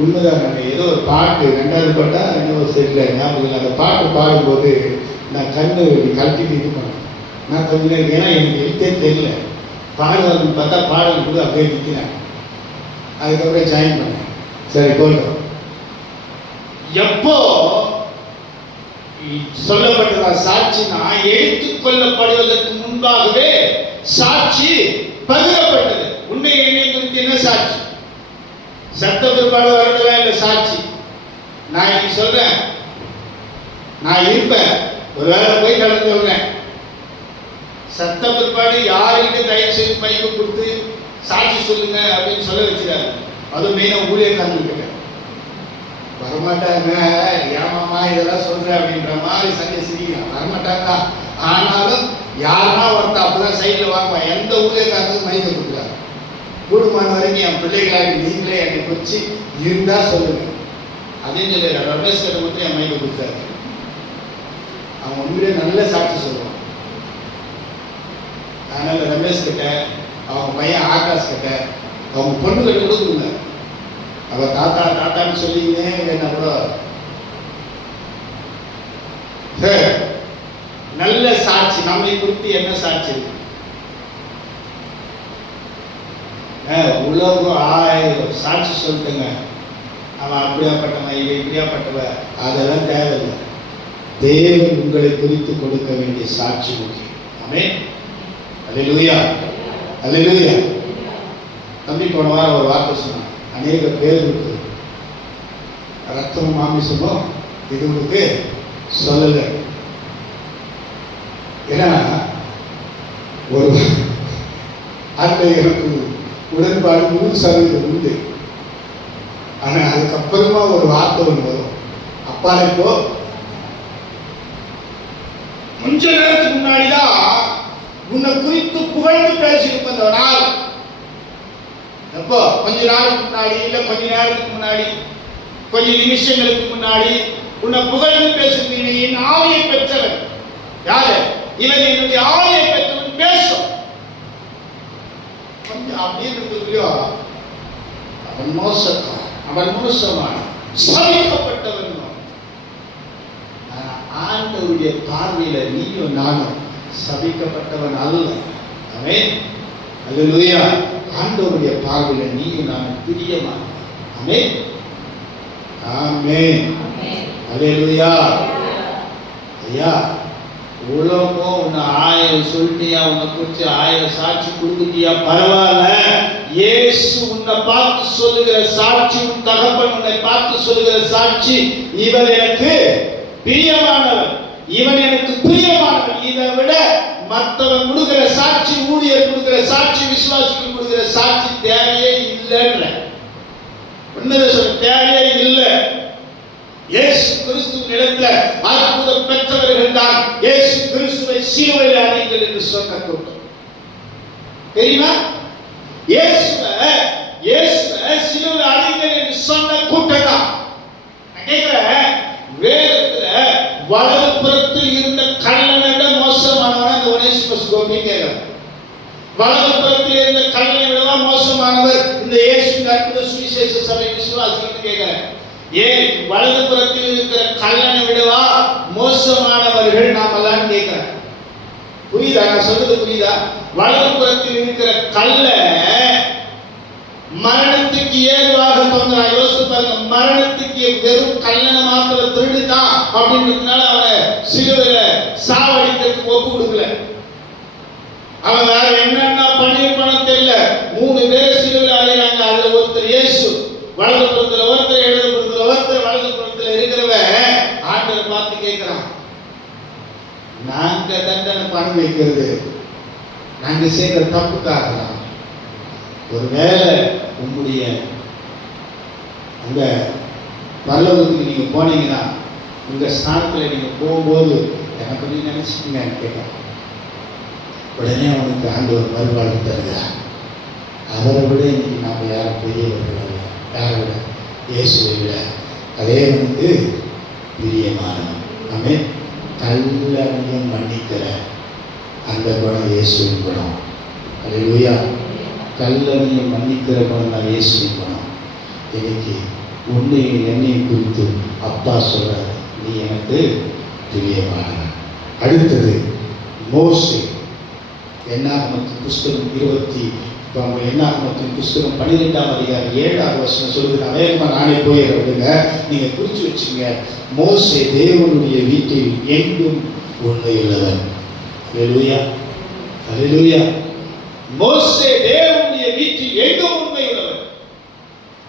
உண்மைதான். நான் ஏதோ ஒரு பாட்டு 2வது பாட்டா இன்னொரு சைடில் ஞாபகம், அந்த பாட்டு பாடும்போது நான் கண்ணு கழட்டிட்டு இது பண்ணேன். நான் கொஞ்ச நேரம், ஏன்னா எனக்கு எழுத்தே தெரியல, பாடுவாருன்னு பார்த்தா பாடல் கூட அப்படியே நிற்கிறேன். அதுக்கப்புறம் ஜாயின் பண்ணேன். சரி போட்டோம். எப்போ சொல்லப்பட்டதா சாட்சினா, எடுத்துக்கொள்ளப்படுவதற்கு முன்பாகவே சாட்சி பகிரப்பட்டது. உன்னை என்னை குறித்து என்ன சாட்சி? சத்த பிற்பாடு வரதெல்லாம் இல்லை சாட்சி. நான் இன்னைக்கு சொல்றேன், நான் இருப்பேன், ஒரு வேலை போய் கடந்து சொல்றேன். சத்த பிற்பாடு யாருக்கிட்ட தயவு செய்து பைக்கு கொடுத்து சாட்சி சொல்லுங்க அப்படின்னு சொல்ல வச்சுக்காரு. அதுவும் மெயினாக ஊழியக்காரங்க வரமாட்டாங்க. ஏமாமா இதெல்லாம் சொல்ற அப்படின்ற மாதிரி சண்டை சிரிக்கிறான். வரமாட்டாங்க. ஆனாலும் யாருன்னா ஒருத்தர் அப்பதான் சைடில் வாங்குவான். எந்த ஊழியக்காரனுக்கு மைக்க கொடுக்குறாரு. கூடுமான வரைக்கும் என் பிள்ளைகளாக நீங்களே என்னை குறித்து இருந்தா சொல்லுங்க. அதே சொல்லி ரமேஷ் கிட்ட மட்டும் என் மைக்கை கொடுத்தாரு. அவன் உண்மையிலே நல்ல சாட்சி சொல்லுவான். அதனால ரமேஷ் கிட்ட, அவங்க பையன் ஆகாஷ் கிட்ட, அவங்க பொண்ணு கிட்ட கொடுக்குங்க. அவ தாத்தா தாத்தான்னு சொல்லிங்கன்னே என்ன கூட நல்ல சாட்சி நம்மை குறித்து என்ன சாட்சி? உலகம் 1000 சாட்சி சொல்லிட்டுங்க. அவன் அப்படியாப்பட்டவன், இவன் இப்படியாப்பட்டவ, அதெல்லாம் தேவையில்லை. தேவன் உங்களை குறித்து கொடுக்க வேண்டிய சாட்சி முக்கியம். ஆமென். அல்லேலூயா, அல்லேலூயா. தம்பி போன வாரம் ஒரு வார்த்தை சொன்னான். அநேக பேருக்கு ரத்தம் மாமிசமும் இது உங்களுக்கு சொல்லலை. ஏன்னா ஒரு அந்த எனக்கு உடன்பாடு 100% உண்டு. ஆனால் அதுக்கப்புறமா ஒரு வார்த்தை ஒன்று வரும். அப்பா இப்போ கொஞ்ச நேரத்துக்கு முன்னாடிதான் உன்னை குறித்து புகழ்ந்து பேசியிருப்ப அந்த நாள். எப்போ? கொஞ்ச நாளுக்கு முன்னாடி, இல்லை கொஞ்ச நேரத்துக்கு முன்னாடி, கொஞ்ச நிமிஷங்களுக்கு முன்னாடி உன்னை புகழ்ந்து பேசுகிறீங்க. என் ஆவியை பெற்றவன் யாரு? இவன் என்னுடைய ஆவியை பெற்றவன் பேசும். கொஞ்சம் அப்படின்னு இருக்குல்லையோ, அவன் மோசக்காரன், அவன் மோசமான சபிக்கப்பட்டவன். ஆண்டவருடைய பார்வையில நீயும் நானும் சபிக்கப்பட்டவன் அல்ல. ஆமென். அல்லேலூயா. ஆண்டவருடைய பார்வையில நீயும் நானும் பிரியமானவன். ஆமென், ஆமென், அல்லேலூயா. ஐயா, உலகம் உன்னை 1000 சொல்லிட்டியா, உன்னை குறித்து 1000 சாட்சி கொடுத்துட்டியா, பரவாயில்ல. இயேசு உன்னை பார்த்து சொல்லுகிற சாட்சி, உன் தகப்பன் உன்னை பார்த்து சொல்லுகிற சாட்சி, இவன் எனக்கு பிரியமானவன், இவன் எனக்கு பிரியமானவன். இதை விட மற்றவன் கொடுக்கிற சாட்சி, ஊழியர் கொடுக்கிற சாட்சி, விசுவாசிகள் கொடுக்கிற சாட்சி தேவையே இல்லைன்ற உண்மையை சொல்ல, தேவையே இல்லை. இயேசு கிறிஸ்துவின் இடத்துல அற்புதம் பெற்றவர்கள் தான் இயேசு கிறிஸ்துவை சிலுவையில் அறையுங்கள் என்று சொன்ன கூட்டம். தெரியுமா? இயேசுவை சிலுவையில் அறையுங்கள் என்று சொன்ன கூட்டம் தான். கேட்கிறேன், வேதத்துல வலது புறத்தில் இருந்த கள்ளனை விட மோசமானவன் இந்த ஒனேசிமஸ் கோபி கேட்கிறார். வலது புறத்தில் இருந்த கள்ளனை விடவா மோசமானவர் இந்த இயேசுவின் அற்புத சுவிசேஷ சபை விசுவாசிகள் கேட்கிறேன். ஏன் வலது புறத்தில் இருக்கிற கள்ளனை விடவா மோசமானவர்கள் நாம் எல்லாம் கேட்கிறேன். புரியுதா? நான் சொல்றது புரியுதா? வலது புறத்தில் இருக்கிற கள்ள மரணத்துக்கு ஏதுவாக தோன்றான். யோசித்து பாருங்க, மரணத்துக்கு வெறும் கல்லனை மாத்திரம் திருடுதான் அப்படின்றதுனால அவனை சிலுவையில சாவடிக்கிறதுக்கு ஒப்பு கொடுக்கல. அவன் வேற என்னென்ன பண்ணிருப்பான்னு தெரியல. 3 பேர் சிலுவையில அலைகிறாங்க. அதுல ஒருத்தர் இயேசு, வலது புறத்துல ஒருத்தர், இடது புறத்துல ஒருத்தர். வலது புறத்துல இருக்கிறவன் ஆண்டவர் பார்த்து கேட்கிறான், நாங்க தண்டனை பண்ணி வைக்கிறது நாங்க செய்கிற தப்புக்காக தான். ஒருவேளை உங்களுடைய அந்த பரலோகத்துக்கு நீங்க போனீங்கன்னா, உங்க ஸ்தானத்துல நீங்க போகும்போது எனக்கு நீங்க நினைச்சிட்டீங்கன்னு கேட்க, உடனே அவனுக்கு ஆண்டவர் மறுவாழ்வு தருகிறார். அவரை விட இன்னைக்கு நாம் யாரும் பெரியவர்கள் அல்ல. யாரை விட? இயேசுவை விட. அதே வந்து பிரியமானவன். ஆமென். கல்லனையும் மன்னிக்கிற அந்த குணம் இயேசுவின் குணம். அல்லேலூயா. கல்லனையும் மன்னிக்கிற குணம் தான் இயேசுவின் குணம். இன்னைக்கு உன்னையும் என்னையும் குறித்து அப்பா சொல்றாரு, நீ எனக்கு பிரியமானவன். அடுத்தது மோசே. என்னாகமத்தின் புஸ்தகம் 12ஆம் அதிகாரம் 7ஆவது வசனம் சொல்லுது. வேகமா நானே போயிடுங்க, நீங்க குறிச்சு வச்சுங்க. மோசே தேவனுடைய வீட்டில் எங்கும் உண்மையுள்ளவன். அல்லேலூயா, அல்லேலூயா. மோசே தேவனுடைய வீட்டில் எங்கும் உண்மையுள்ளவன்.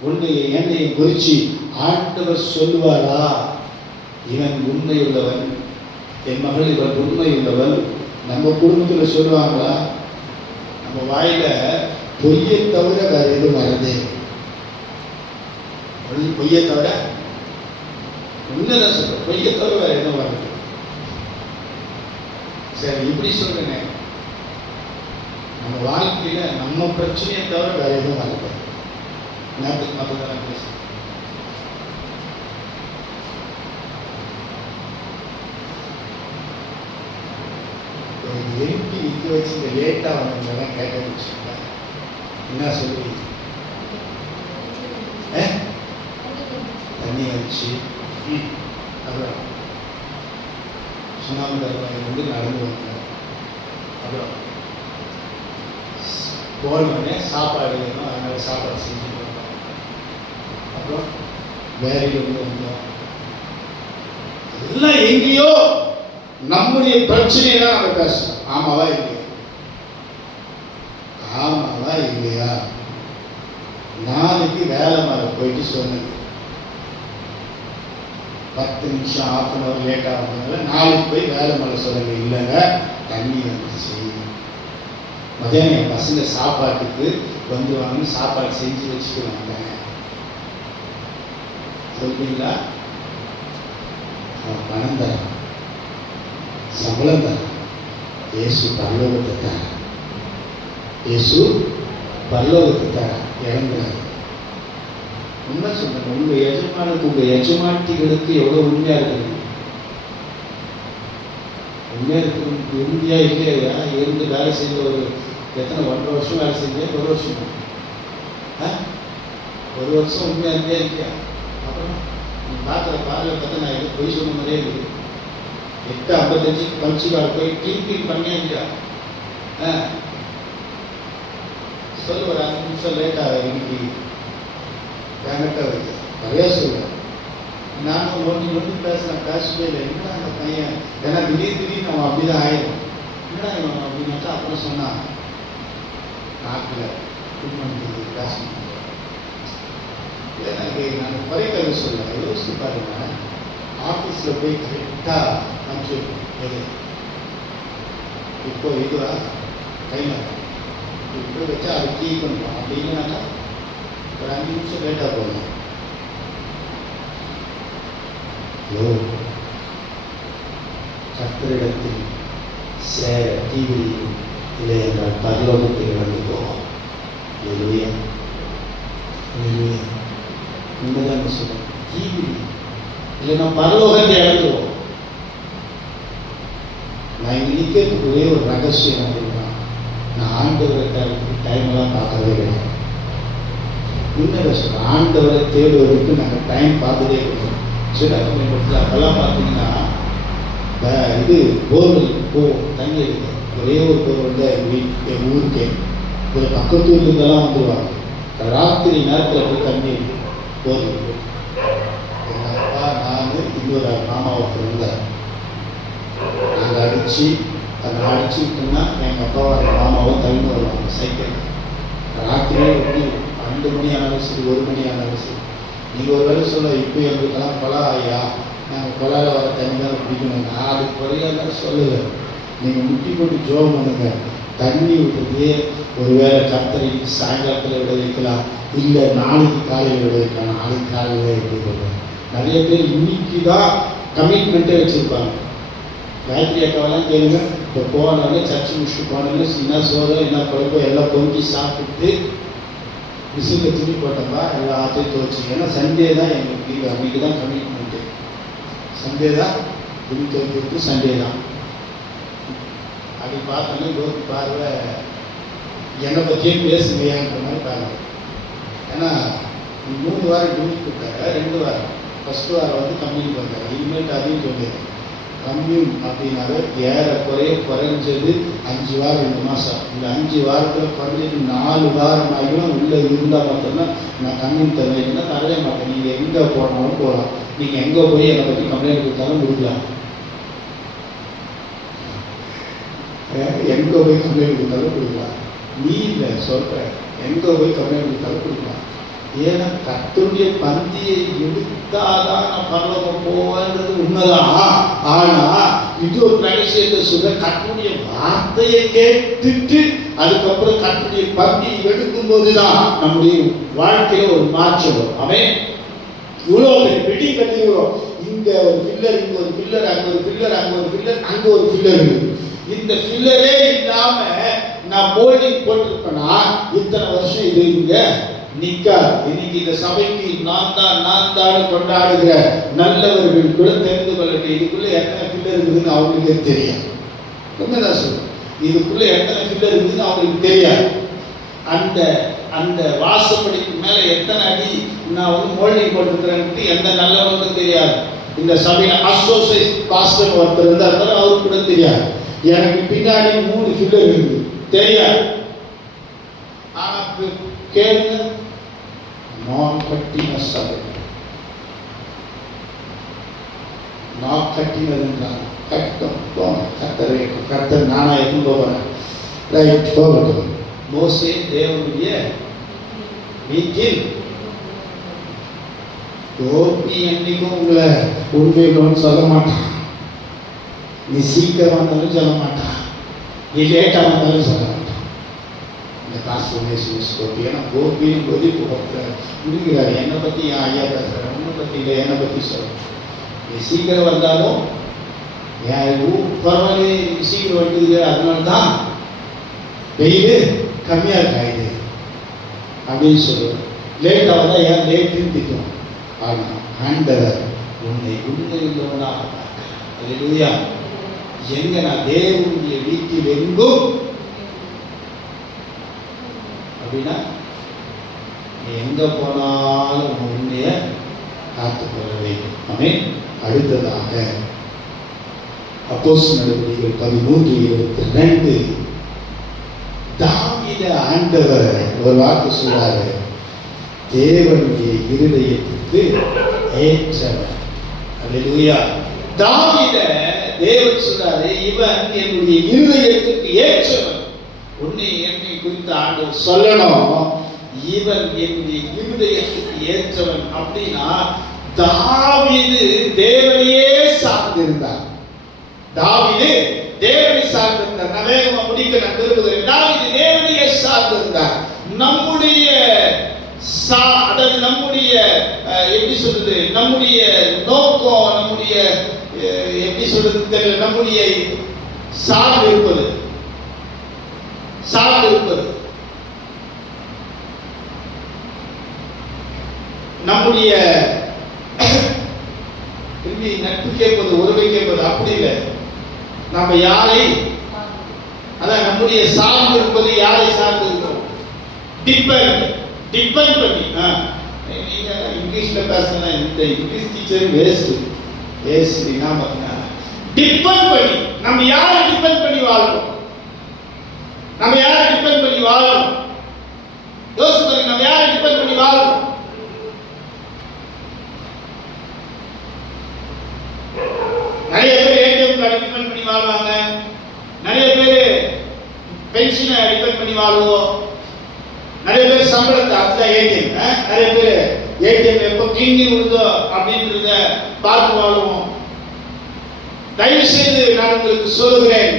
உன்னையை என்னையும் குறிச்சு ஆண்டவர் சொல்லுவாரா, இவன் உண்மையுள்ளவன், என் மகள் இவன் உண்மையுள்ளவன். நம்ம குடும்பத்தில் சொல்லுவாங்களா? நம்ம வாயில பொய்யை தவிர வேற எதுவும் வரதே. பொய்யை தவிர உண்மைதான் சொல்ற, பொய்யை தவிர வேற எதுவும் வருது. சரி, இப்படி சொல்றேன், நம்ம வாழ்க்கையில் நம்ம பிரச்சனையை தவிர வேற எதுவும் வரக்கூடாது. நேரத்துக்கு மட்டும்தான் பேச எழுப்பி நிற்க வச்சு இந்த லேட்டாக வந்தவங்கெல்லாம் கேட்க வச்சுருங்க. என்ன சொல்லுவீங்க? தண்ணி வச்சு அப்புறம் சுனாமி தருவாங்க வந்து நடந்து வந்தாங்க. அப்புறம் போனோடனே சாப்பாடு வேணும், அதனால சாப்பாடு செஞ்சுட்டு வந்தோம். அப்புறம் வேலையில் வந்து வந்தோம். எல்லாம் எங்கேயோ நம்முடைய பிரச்சனையை தான் நம்ம பேசணும். ஆமாவா இல்லையா? ஆமாவா இல்லையா? நாளைக்கு வேலை மேலே போயிட்டு சொன்னது 10 நிமிஷம் 1/2 hour லேட்டாக வந்ததுனால நாளைக்கு போய் வேலை மேலே சொல்லுங்க. இல்லைங்க, தண்ணி வந்துச்சு, மதியானம் என் பசங்க சாப்பாட்டுக்கு வந்து வாங்கன்னு சாப்பாடு செஞ்சு வச்சுட்டு வந்தேன் சொல்றீங்களா? அவன் பணம் தரான், சம்பளம் தரான். இயேசு பரலோகத்தை தரான். இயேசு பரலோகத்தை தரான். இறங்குறாரு. உண்மை சொல்றேன், உங்க எஜமானுக்கு உங்க எஜமாட்டிகளுக்கு எவ்வளவு உண்மையா இருக்குது. உண்மையா இருக்கு. உண்மையா இல்லையா? இருந்து வேலை செய்த ஒரு எத்தனை 1.5 வருஷம் வேலை செஞ்சேன். 1 வருஷம் 1 வருஷம் உண்மையா இருந்தே இல்லையா? அப்புறம் நீ பார்க்குற பார்வையை பார்த்தா நான் எதுவும் பொய் சொன்ன மாதிரியே இருக்குது. 8:55 பஞ்சுக்கார போய் டீப்பிங் பண்ணியா இல்லையா? சொல்லு, ஒரு 5 நிமிஷம் லேட்டாக இன்னைக்கு பேமெண்ட்டாக வைக்க நிறையா சொல்லுவேன். நானும் ஒன்று பேசுகிறேன், பேசவே இல்லை. என்னடா அந்த பையன், ஏன்னா திடீர்னு அவன் அப்படி தான் ஆயிடும். என்னடா இவன் அப்படின்னாக்கா அப்புறம் சொன்னான், நாட்டில் குடும்பம் பேசணும். எனக்கு நான் குறைக்கவே சொல்ல யோசிச்சு பாருங்க. ஆஃபீஸில் போய் கரெக்டாக அனுப்பிச்சு எது இப்போ இதுவா கையில் இப்போ வச்சா அது கீ பண்ணுவோம். அப்படின்னாக்கா ஒரு 5 நிமிஷம் லேட்டாக போகணும். கர்த்தரிடத்தில் சேர டிவியும் இல்லை என்றால் பரலோகத்தை இழந்து போவோம். உண்மைதான் சொல்லுவோம். டிவி இல்லைன்னா பரலோகத்தை இழந்துவோம். நான் இங்கே நிற்கிறதுக்கு ஒரே ஒரு ரகசியம் அப்படின்னா, நான் ஆண்டவரை டைமெல்லாம் பார்க்கறதே கிடையாது. உண்மையை சொல்கிறேன், ஆண்டவரை தேடுவதற்கு நாங்கள் டைம் பார்த்ததே கிடையாது. சில அப்பெல்லாம் பார்த்தீங்கன்னா இது போர்வெல் போவோம், தண்ணி எடுக்க ஒரே ஒரு போர்வெல் தான் எங்கள் ஊருக்கே. ஒரு பக்கத்து ஊர்லேருந்தெல்லாம் வந்துடுவாங்க. ராத்திரி நேரத்தில் போய் தண்ணி போர்வெல். எங்கள் அப்பா, நான், இன்னொரு மாமாவை இருந்தார். நாங்கள் அடிச்சுக்கிட்டோம்னா எங்கள் அப்பாவோட மாமாவும் தண்ணி வருவாங்க சைக்கிள். ராத்திரியே எப்படி 2 மணி ஆனாலும் சரி, 1 மணி ஆனாலும் சரி. நீங்கள் ஒரு வேலை சொல்ல, இப்போ எங்களுக்கெல்லாம் கொலா ஐயா, நாங்கள் கொலாவில் வர தண்ணி தான் பிடிக்கணுங்க. அதுக்கு குறையாதான் சொல்லலை. நீங்கள் முட்டி போட்டு ஜோம் பண்ணுங்க. தண்ணி விடுறது ஒரு வேளை கர்த்தரைக்கு சாயங்காலத்தில் விட வைக்கலாம், இல்லை நாளைக்கு காலையில் விட வைக்கலாம். நாளைக்கு காலையில் எப்படி சொல்கிறேன். நிறைய பேர் இன்னைக்கு தான் கமிட்மெண்ட்டே வச்சுருப்பாங்க. காயத்ரி அக்காவெல்லாம் கேளுங்க. இப்போ போனாலே சர்ச்சு முடிச்சுட்டு போனாலே என்ன சோதம் என்ன குழப்போ எல்லாம் பொங்கி சாப்பிட்டு விசிலில் துணி போட்டோம்பா எல்லாம் ஆற்றையும் துவச்சி. ஏன்னா சண்டே தான் எங்களுக்கு லீவு, அன்றைக்கி தான் கமிட்மெண்ட்டு. சண்டே தான் துணி துவைக்கிறது, சண்டே தான். அப்படி பார்த்தோன்னே யோகி பார்வை என்னை பற்றியே பேசுங்கன்ற மாதிரி பாருங்க. ஏன்னா 3 வாரம் துணி கொடுத்தாங்க, 2 வாரம். ஃபஸ்ட்டு வாரம் வந்து கம்மிங் பண்ணுறாங்க. இனிமேல் அதையும் சொல்லிடுறேன். கம்மிங் அப்படின்னாவே குறைஞ்சது 5 வாரம் 2 மாதம். இந்த 5 வாரத்தில் குறைஞ்சது 4 வாரம் ஆகியும் உள்ளே இருந்தால் மட்டும்தான் நான் கம்மிங் தருவேன்னா தரவே மாட்டேன். நீங்கள் எங்கே போனாலும் போகலாம். நீங்கள் எங்கே போய் என்னை பற்றி கம்ப்ளைண்ட் கொடுத்தாலும் கொடுக்கலாம். எங்கே போய் கம்ப்ளைண்ட் கொடுத்தாலும் கொடுக்கலாம். நீ இல்லை சொல்கிறேன், எங்கே போய் கம்ப்ளைண்ட் கொடுத்தாலும் கொடுக்கலாம். ஏன்னா கர்த்தருடைய பந்தியை எடுத்தாதான் நான் பரலோகம் போவேன்றது உண்மைதான். ஆனால் இது ஒரு ரகசியத்தை சொல்ல, கர்த்தருடைய வார்த்தையை கேட்டுட்டு அதுக்கப்புறம் கர்த்தருடைய பந்தியை எடுக்கும்போது தான் நம்முடைய வாழ்க்கையில ஒரு மாற்றம் வரும். அவன் இவ்வளோ பெட்டி கட்டிக்கிறோம். இங்க ஒரு ஃபில்லர், இங்க ஒரு ஃபில்லர், அங்க ஒரு ஃபில்லர், அங்க ஒரு ஃபில்லர், அங்க ஒரு ஃபில்லர் இருக்குது. இந்த ஃபில்லரே இல்லாம நான் மோல்டிங் போட்டிருப்பேன்னா இத்தனை வருஷம் இது இங்க நிக்காது. இன்னைக்கு இந்த சபைக்கு நான் தான் கொண்டாடுகிற நல்லவர்கள் கூட தெரிந்து கொள்ளட்டும், இதுக்குள்ள எத்தனை ஃபில்லர் இருக்குதுன்னு அவங்களுக்கே தெரியாது. உண்மைதான் சொல்றேன், இதுக்குள்ள எத்தனை ஃபில்லர் இருக்குதுன்னு அவங்களுக்கு தெரியாது. அந்த அந்த வாசப்படிக்கு மேல எத்தனை அடி நான் வந்து மோல்டிங் போட்டிருக்கிறேன்னு எந்த நல்லவனுக்கும் தெரியாது. இந்த சபையில அசோசியேட் பாஸ்டர் ஒருத்தர் இருந்தார், அவருக்கு கூட தெரியாது. எனக்கு பின்னாடி 3 ஃபில்லர் இருக்குது தெரியாது. ஆனா கேளுங்க, நான் கட்டின சபை, நான் கட்டினதுன்றாங்க. கட்டும் கத்தர் நானா எதுவும் போகிறேன். ரைட், போகட்டும். மோசே தேவனுடைய வீட்டில் கோபி என்னைக்கும் உங்களை உண்மையிலும் சொல்ல மாட்டான். நீ சீக்கிரம் வந்தாலும் சொல்ல மாட்டான், நீ லேட்டாக வந்தாலும் சொல்ல மாட்டான். இந்த காசு கோபி, ஏன்னா கோபியும் போது முடிக்கிறாரு. என்னை பற்றி என் ஐயா பேசுகிறேன், உன்னை பற்றி இல்லை, என்னை பற்றி சொல்ல. நீ சீக்கிரம் வந்தாலும் பரவாயில்ல, சீக்கிரம் வந்துடுது, அதனால தான் வெயில் கம்மியாக இருக்காது அப்படின்னு சொல்லுவேன். லேட்டாக வந்தால் ஏன் லேட்டுன்னு திட்டம். ஆனால் ஆண்டவர் உன்னை உண்மை உள்ளவனாக பார்க்கிறார். எங்க நான் தேவனுடைய வீட்டில் எங்கும் அப்படின்னா நீ எங்க போனாலும் உன்னைய காத்துக்கொள்ள வேண்டும். ஆமென். அடுத்ததாக அப்போஸ்தலர் நடவடிக்கைகள் 13:22 தாவீத ஆண்டவர் ஒரு வார்த்தை சொல்றாரு, தேவனுடைய இருதயத்துக்கு ஏற்றவர். அல்லேலூயா. தாவீத தேவன் சொல்றாரு, இவன் என்னுடைய இருதயத்துக்கு ஏற்றவன். உன்னை என்னை குறித்து ஆண்டவர் சொல்லணும், இவன் என்னுடைய இருதயத்துக்கு ஏற்றவன். அப்படின்னா தாவீது தேவனையே சார்ந்திருந்தார். தாவீது தேவனை சார்ந்திருந்தார். நான் வேகமா முடிக்க நான் விரும்புகிறேன். தாவீது தேவனையே சார்ந்திருந்தார். நம்முடைய அதாவது நம்முடைய எப்படி சொல்றது, நம்முடைய நோக்கம், நம்முடைய எப்படி சொல்றது தெரியல, நம்முடைய சார்ந்து இருப்பது நம்முடைய நட்பு கேட்பது, உறவை கேட்பது அப்படி இல்லை. நம்ம யாரை, அதான் நம்முடைய சார்ந்து இருப்பது, யாரை சார்ந்து இருக்கிறோம், டிபெண்ட் பண்ணி. நீங்க இங்கிலீஷ்ல பேசினா இந்த இங்கிலீஷ் டீச்சர் வேஸ்ட் டிபெண்ட் பண்ணி. நம்ம யாரை டிபெண்ட் பண்ணி வாழ்றோம், நம்ம யாரை டிபெண்ட் பண்ணி வாழணும் யோசிச்சு பாருங்க. நம்ம யாரை டிபெண்ட் பண்ணி வாழணும்? நிறைய பேர் ஏடிஎம் கார்டு டிபெண்ட் பண்ணி வாழ்வாங்க, நிறைய பேர் பென்ஷனை டிபெண்ட் பண்ணி வாழ்வோம், நிறைய பேர் சம்பளத்தை, அதுதான் ஏடிஎம். நிறைய பேர் ஏடிஎம் எப்போ கிளீனிங் விடுதோ அப்படின்றத பார்த்து வாழுவோம். தயவு செய்து நான் உங்களுக்கு சொல்லுகிறேன்,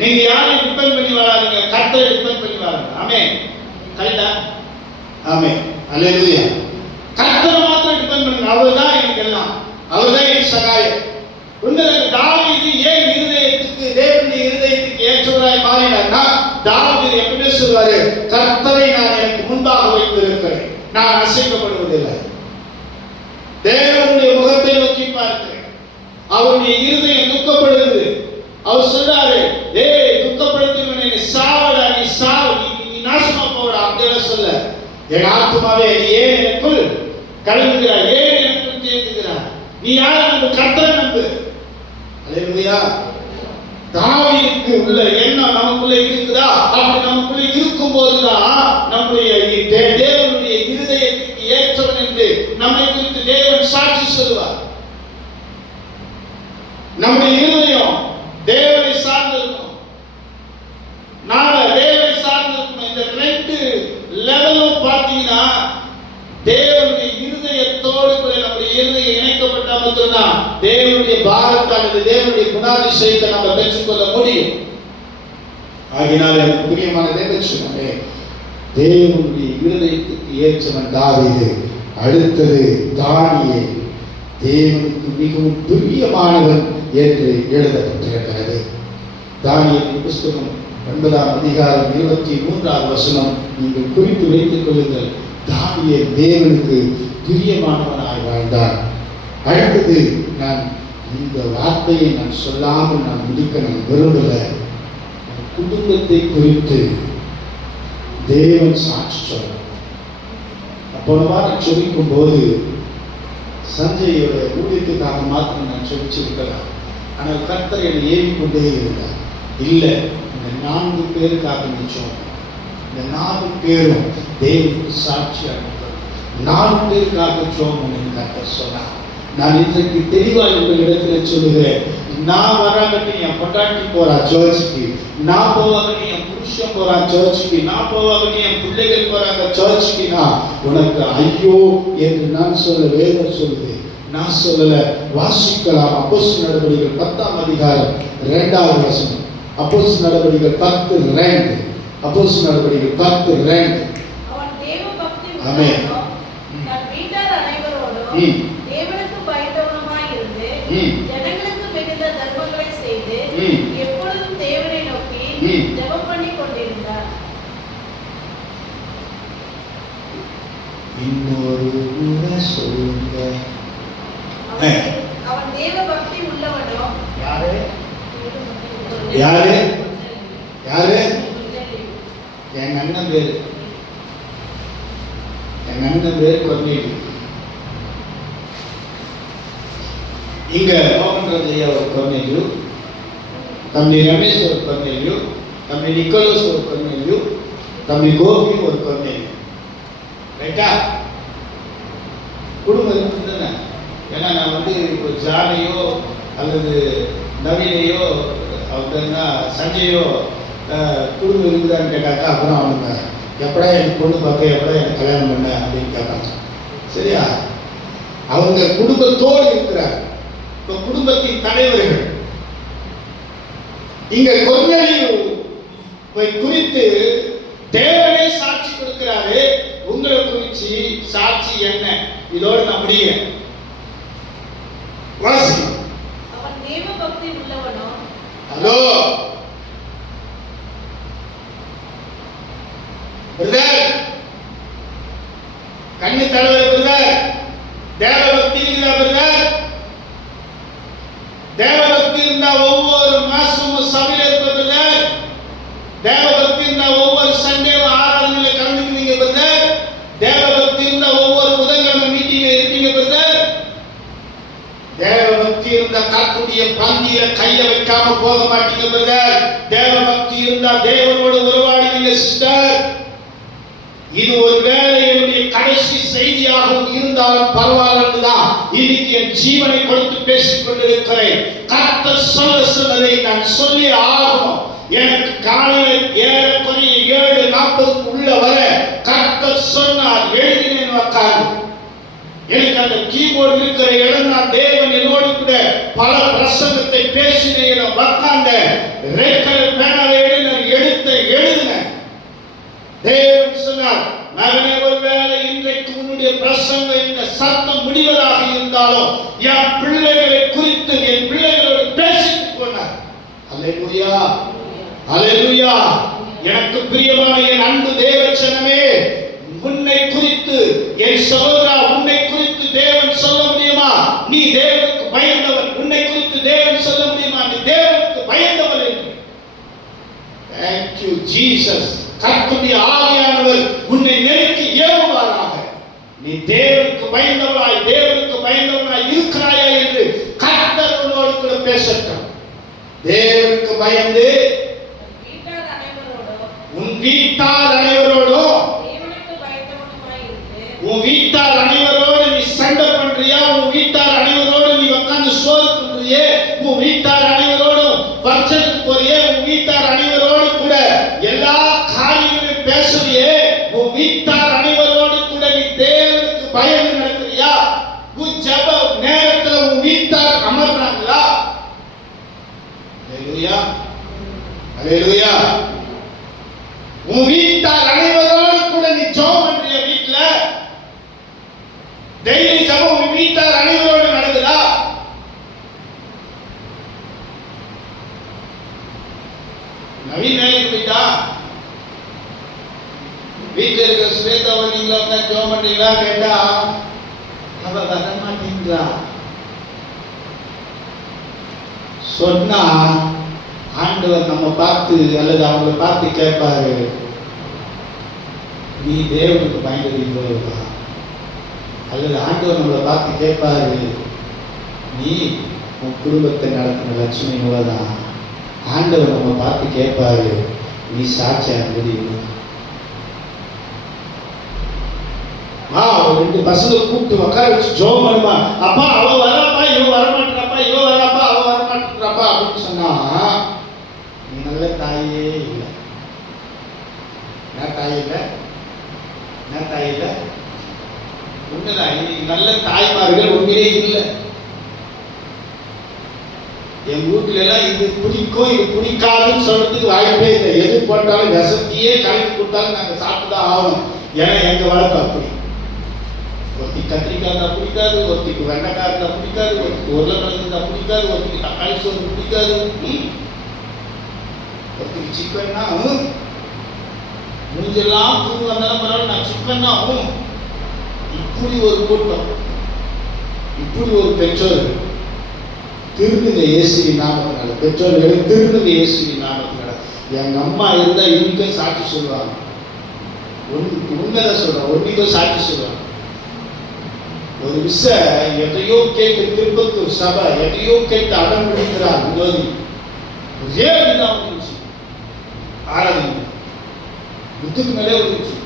நீங்க யாரையும் டிபெண்ட் பண்ணி வாழாதீங்க, கர்த்தரை டிபெண்ட் பண்ணி வாழுங்க. ஆமென். கரெக்டா? ஆமென். அல்லேலூயா. கர்த்தரை மாத்திரம் டிபெண்ட் பண்ணுங்க. அவர்தான் எனக்கு எல்லாம், அவர்தான் எனக்கு சகாயம். உண்மையாக தாவீது ஏன் இருதயத்துக்கு, தேவனுடைய இருதயத்துக்கு ஏற்றவராய் மாறினார்னா, தாவீது எப்படி சொல்வாரு, கர்த்தரை நான் எனக்கு முன்பாக வைத்திருக்கிறேன், நான் அசைக்கப்படுவதில்லை. தேவனுடைய முகத்தை நோக்கி பார்க்கிறேன். அவருடைய இருதயம் துக்கப்படுது. அவர் சொல்றாரு, ஏய் துக்கப்படுத்தினவனே, நீ சாவடா, நீ சாவு, நீ நாசமா போடா அப்படின்னு சொல்ல. என் ஆத்துமாவே நீ ஏன் எனக்குள் கலங்குகிறாய், ஏன் எனக்குள் தேங்குகிறாய், நீ யாரை நம்பு, கர்த்தரை நம்பு. அல்லேலூயா. தாவீதுக்கு உள்ள எண்ணம் நமக்குள்ள இருக்குதா? அப்படி நமக்குள்ள இருக்கும் போதுதான் நம்முடைய தேவனுடைய இருதயத்துக்கு ஏற்றவன் என்று நம்மை குறித்து தேவன் சாட்சி சொல்வார். நம்முடைய இருதயம் தேவனை சார்ந்திருக்கும், நாம தேவனை சார்ந்திருக்கணும். இந்த 2 லெவலும் பார்த்தீங்கன்னா தேவனுடைய இருதயத்தோடு கூட நம்முடைய இருதயம் இணைக்கப்பட்ட மட்டும்தான் தேவனுடைய பாரத்தானது, தேவனுடைய குணாதிசயத்தை நம்ம பெற்றுக்கொள்ள முடியும். ஆகினால் எனக்கு பிரியமான தேவனே, தேவனுடைய இருதயத்துக்கு ஏற்றவன் தாவீது. அடுத்தது தானியேல், தேவனுக்கு மிகவும் பிரியமானவன் என்று எழுதப்பட்டிருக்கிறது. தானியேல் புத்தகம் 9ஆம் அதிகாரம் 23வது வசனம் நீங்கள் குறித்து வைத்துக் கொள்ளுங்கள். தானியேல் தேவனுக்கு பிரியமானவனாய் வாழ்ந்தார். அடுத்தது, நான் இந்த வார்த்தையை நான் சொல்லாமல் நான் முடிக்க நான் விரும்பல. குடும்பத்தை குறித்து தேவன் சாட்சி சொல்ல. போன வாரம் சொல்லிக்கும் போது சஞ்சயோட ஊழியத்துக்காக மாத்திரம் நான் சொல்லிச்சிருக்கலாம். ஆனால் கர்த்தர் என்னை ஏறிக்கொண்டே இருந்தார். இல்லை, இந்த 4 பேருக்காக நிச்சயம். இந்த 4 பேரும் தேவனுக்கு சாட்சியாக 4 பேருக்காக சோமன் கர்த்தர் சொன்னார். நான் இன்றைக்கு தெளிவாக உங்கள் இடத்துல சொல்லுகிறேன். நான் வராங்கன்னு என் பொண்டாட்டி போறா சர்ச்சுக்கு, நான் போவாங்கன்னு என் புருஷன் போறான் சர்ச்சுக்கு, நான் போவாங்கன்னு என் பிள்ளைகள் போறாங்க சர்ச்சுக்குனா உனக்கு ஐயோ என்று நான் சொல்ல வேதம் சொல்லுது. நான் சொல்லல, வாசிக்கலாம். அப்போஸ்தலர் நடவடிக்கைகள் 10ஆம் அதிகாரம் 2வது வசனம். அப்போஸ்தலர் நடவடிக்கைகள் 10:2. அப்போஸ்தலர் நடவடிக்கைகள் 10:2. அவன் தேவ பக்தி ஆமென். தன் வீட்டார் அனைவரோடும் தேவனுக்கு பயந்தவனுமாய் இருந்து ஜனங்களுக்கு மிகுந்த தர்மங்களை செய்து எப்பொழுதும் தேவனை நோக்கி ஜெபம் பண்ணி கொண்டிருந்தார். இன்னொரு முறை சொல்லுங்க. அவன் தேவ பக்தி உள்ளவனும். யாரு யாரு யாரு? என் அண்ணன் பேரு, என் அண்ணன் பேரு கொர்நேலியு. இங்க மோகன்ராஜ் ஐயா ஒரு கொர்நேலியு, தம்பி ரமேஷ் ஒரு கொர்நேலியு, தம்பி நிக்கோலஸ் ஒரு கொர்நேலியு, தம்பி கோபி ஒரு கொர்நேலியு. ரைட்டா? குடும்பம் இருக்குதுன்னு. ஏன்னா நான் வந்து இப்போ ஜானையோ அல்லது நவீனையோ அப்படின்னா சஞ்சயோ குடும்பம் இருக்குதான்னு கேட்டாக்கா அப்புறம் அவங்க எப்படா எனக்கு பொண்ணு பார்க்க, எப்படா எனக்கு கல்யாணம் பண்ண அப்படின்னு கேட்பாங்க. சரியா? அவங்க குடும்பத்தோடு இருக்கிறார். இப்போ குடும்பத்தின் தலைவர்கள் இங்க கொர்நேலியு குறித்து தேவனே சாட்சி கொடுக்கிறாரு. உங்களை குறித்து சாட்சி என்ன? இதோடு நான் முடிய வாசி. அவன் தேவ பக்தி உள்ளவனும். ஹலோ பிரதர், கண்ணு தலைவர் பிரதர், தேவ பக்தி இருக்குதா பிரதர்? தேவ பக்தி இருந்தா ஒவ்வொரு மாசமும் சபையில இருப்ப பிரதர். தேவ பக்தி இருந்தா ஒவ்வொரு சண்டேவும் ஆராதனையில கலந்துக்குவீங்க பிரதர். தேவ பக்தி இருந்தா ஒவ்வொரு புதன்கிழமை மீட்டிங்ல இருப்பீங்க பிரதர். தேவ பக்தி இருந்தா கர்த்தருடைய பந்தியில கைய வைக்காம போக மாட்டீங்க பிரதர். தேவ பக்தி இருந்தா தேவனோடு உறவாடுவீங்க சிஸ்டர். இது ஒரு வேளை என்னுடைய கடைசி செய்தியாகவும் இருந்தாலும் பரவாயில்லைதான் இன்னைக்கு என் ஜீவனை கொடுத்து பேசிக் கொண்டிருக்கிறேன். கர்த்தர் சொன்னதை நான் சொல்லி ஆகணும். எனக்கு காலையில் ஏறக்குறைய 7:40 உள்ள வர கர்த்தர் சொன்னார். எழுதினேன் உட்கார்ந்து. எனக்கு அந்த கீபோர்டு இருக்கிற இடம் நான் தேவன் என்னோடு கூட பல பிரசங்கத்தை பேசினேன். உட்கார்ந்த ரெட் கலர் பேனாவை எழுதினேன். தேவன் சொன்னார், மகனே, ஒருவேளை இன்றைக்கு உன்னுடைய பிரசங்கம் இந்த சத்தம் முடிவதாக இருந்தாலும் என் பிள்ளைகளை குறித்து என் பிள்ளைகளோடு பேசிட்டு போனார். அல்லேலூயா, அல்லேலூயா. எனக்கு பிரியமான என் அன்பு தேவச்சனமே, உன்னை குறித்து என் சகோதரா, உன்னை குறித்து தேவன் சொல்ல முடியுமா? நீ தேவனுக்கு பயந்தவன். உன்னை குறித்து தேவன் சொல்ல முடியுமா? நீ தேவனுக்கு பயந்தவன் என்று. Thank you Jesus. கர்த்தருடைய ஆவியானவர் உன்னை நெருக்கி ஏவுவாராக. நீ தேவனுக்கு பயந்தவனாய் இருக்கிறாயா என்று கர்த்தர் உன்னோடு கூட பேசட்டும். தேவனுக்கு பயந்து உன் வீட்டார் அனைவரோடும் உன் வீட்டார் அனைவரோடு நீ சண்டை பண்றியா? உன் வீட்டார் அனைவரோடு நீ உட்கார்ந்து சோறு பண்றியே? உன் வீட்டார் அனைவரோடும் பர்ச்சனுக்கு போறியே? உன் வீட்டார் அனைவரோடு கூட எல்லா காரியங்களையும் பேசுறியே? உன் வீட்டார் அனைவரோடு கூட நீ தேவனுக்கு பயந்து நடக்கிறியா? உன் ஜெப நேரத்துல உன் வீட்டார் அமர்றாங்களா? அல்லேலூயா, அல்லேலூயா. உன் வீட்டார் அனைவரோடு கூட நீ ஜெபம் பண்றிய? வீட்டுல டெய்லி ஜெபம் உன் வீட்டார் அனைவரோடு நடக்குதா? நவீன் வேலைக்கு போயிட்டா, வீட்டில் இருக்கிற ஸ்வேதாவை நீங்களா உட்காந்து ஜோம் பண்றீங்களா கேட்டா அவ வர மாட்டேங்கிறா. சொன்னா ஆண்டவர் நம்ம பார்த்து அல்லது அவங்கள பார்த்து கேட்பாரு, நீ தேவனுக்கு பயன்படுத்தா? அல்லது ஆண்டவர் நம்மளை பார்த்து கேட்பாரு, நீ உன் குடும்பத்தை நடத்தின லட்சுமி இவ்வளவுதான். ஆண்டவர் நம்ம பார்த்து கேட்பாரு, நீ சாட்சியா முடியும். ரெண்டு பசங்களை கூப்பிட்டு உட்கார வச்சு ஜோம் பண்ணுமா, அப்பா அவ வரப்பா இவ வரமாட்டாப்பா, இவ வரப்பா அவ வரமாட்டாப்பா அப்படின்னு சொன்னா நீ நல்ல தாயே இல்லை. என்ன தாய் இல்லை? என்ன தாய் இல்லை? உண்மைதான். இன்னைக்கு நல்ல தாய்மார்கள் உண்மையே இல்லை. என் வீட்டுல எல்லாம் இது பிடிக்கும் இது பிடிக்காதுன்னு சொல்றதுக்கு வாய்ப்பே இல்லை. எது போட்டாலும் விஷத்தையே கலக்கி கொடுத்தாலும் நாங்கள் சாப்பிட்டுதான் ஆகணும். ஏன்னா எங்க வளர்ப்பு அப்படி. ஒருத்தி கத்திரிக்காய் இருந்தா பிடிக்காது, ஒருத்திக்கு வெண்டைக்காய் இருந்தா பிடிக்காது, ஒருத்திக்கு உருளைக்கிழங்கு இருந்தா பிடிக்காது, ஒருத்திக்கு தக்காளி சோறு பிடிக்காது, ஒருத்திக்கு சிக்கன்னா மூஞ்செல்லாம் தூங்க வந்தாலும் பரவாயில்ல, நான் சிக்கன்னா இப்படி ஒரு கூட்டம், இப்படி ஒரு பெற்றோர். திருந்துங்க இயேசுவின் நாமத்தினால. பெற்றோர்களை திருந்துங்க இயேசுவின் நாமத்தினால. எங்க அம்மா இருந்தா இன்னைக்கும் சாட்சி சொல்லுவாங்க. உண்மைதான் சொல்றாங்க, ஒன்னைக்கும் சாட்சி சொல்லுவாங்க. ஒரு விஷயம் எதையோ கேட்டு திருப்பத்தூர் சபை எதையோ கேட்டு அடம் பிடிக்கிறார் விரோதி. ஒரே அடிதான் வந்துச்சு, ஆராதனை முத்துக்கு மேலே வந்துச்சு,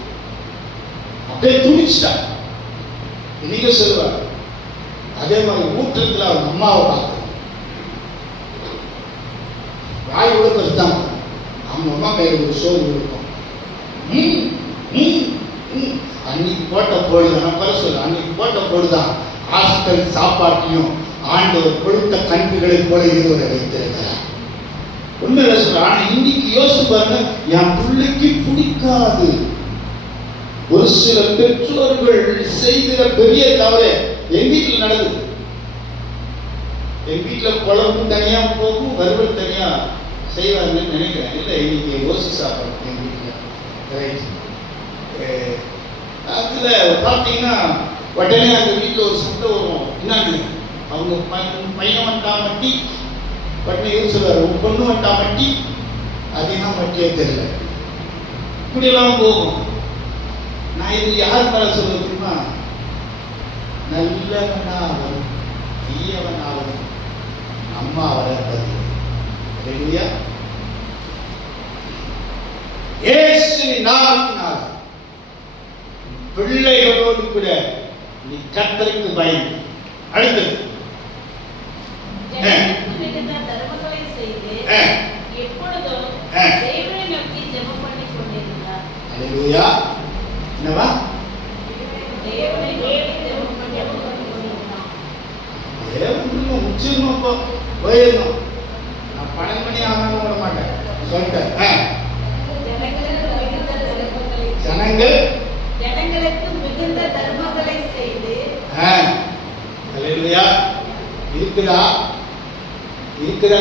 அப்படியே துணிச்சிட்டா. இன்னைக்கு சொல்லுவாங்க. அதே மாதிரி ஊற்றத்தில் அவங்க அம்மாவை பார்க்க வாய் கூட கருத்தாங்க. அவங்க அம்மா கையில் ஒரு சோறு கொடுக்கும். அன்னைக்கு போட்ட பொழுதுதான் பல சொல்ல, அன்னைக்கு போட்ட பொழுதுதான் ஹாஸ்டல் சாப்பாட்டையும் ஆண்டவர் கொடுத்த கண்புகளை போல இருவரை வைத்திருக்கிறார். உண்மையில சொல்ற. ஆனா இன்னைக்கு யோசிச்சு பாருங்க, என் பிள்ளைக்கு பிடிக்காது. ஒரு சில பெற்றோர்கள் செய்கிற பெரிய தவறு என் வீட்டில் நடக்குது. என் வீட்டில் குழம்பு தனியா போகும், வறுவல் தனியா செய்வாங்கன்னு நினைக்கிறேன். இல்லை, இன்னைக்கு யோசி சாப்பிடும் என் வீட்டில். அதுல பார்த்தீங்கன்னா உடனே அந்த வீட்டில் ஒரு சண்டை வரும். என்னன்னு, அவங்க பையன் வந்தா மட்டி, உடனே இவர் சொல்லுவார், உன் பொண்ணு வந்தா மட்டி, அது என்ன மட்டியே தெரியல. இப்படியெல்லாம் போகும். நான் இது யார் மேல சொல்ல தெரியுமா? நல்லவனாவன் தீயவனாவன் அம்மா வளர்ப்பது. இயேசுவின் நாமத்தினால் பிள்ளைகளோடு கூட நீ கர்த்தருக்கு பயந்து. அடுத்தது தர்மங்களை செய்து எப்பொழுதும் தேவனை நோக்கி ஜெபம் பண்ணி கொண்டிருந்தார். அல்லேலூயா. என்னவா? தேவனை நோக்கி ஜெபம் பண்ணி கொண்டிருந்தார். தேவனுக்கு உச்சிரணும், போயிடணும். நான் 12 மணி ஆனாலும் விட மாட்டேன் சொல்லிட்டேன். ஜனங்களுக்கு மிகுந்த தர்மங்களை செய்து. அல்லேலூயா. இருக்குதா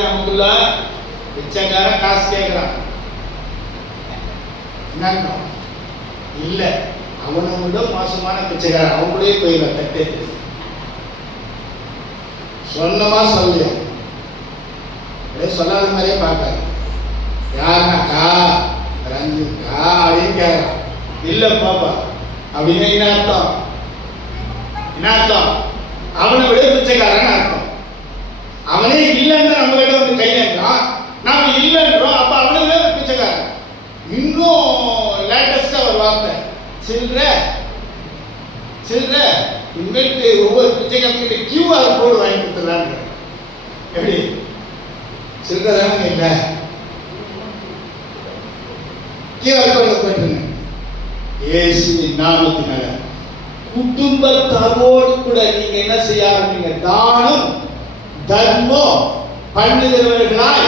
நமக்குள்ள பிச்சைக்காரன் காசு கேட்கிறான். என்ன இல்ல, அவனை விட மோசமான பிச்சைக்காரன் அவங்களே போயிடலாம். தட்டே சொன்னமா சொல்லியா சொல்லாத மாதிரியே பார்க்காரு. யாருனாக்கா ரஞ்சிக்கா அப்படின்னு கேட்கறான். இல்ல பாப்பா அப்படின்னா என்ன அர்த்தம்? என்ன அர்த்தம்? அவனை விட பிச்சைக்காரன் அர்த்தம். அவனே இல்லைன்னு நம்ம கிட்ட வந்து கையேறான், நாம இல்லைன்றோம். அப்ப அவனை விட பிச்சைக்காரன். இன்னும் லேட்டஸ்டா ஒரு வார்த்தை, சில்ற சில்ற. இனிமேட்டு ஒவ்வொரு பிச்சைக்காரங்கிட்ட QR கோடு வாங்கி கொடுத்துடலான்னு. எப்படி சில்ற தானே? இல்லை, QR கோடு போட்டுருங்க. இயேசுவின் நாமத்தினால குடும்பத்தாரோடு கூட நீங்க என்ன செய்ய ஆரம்பிங்க? தானம் தர்மம் பண்ணுகிறவர்களாய்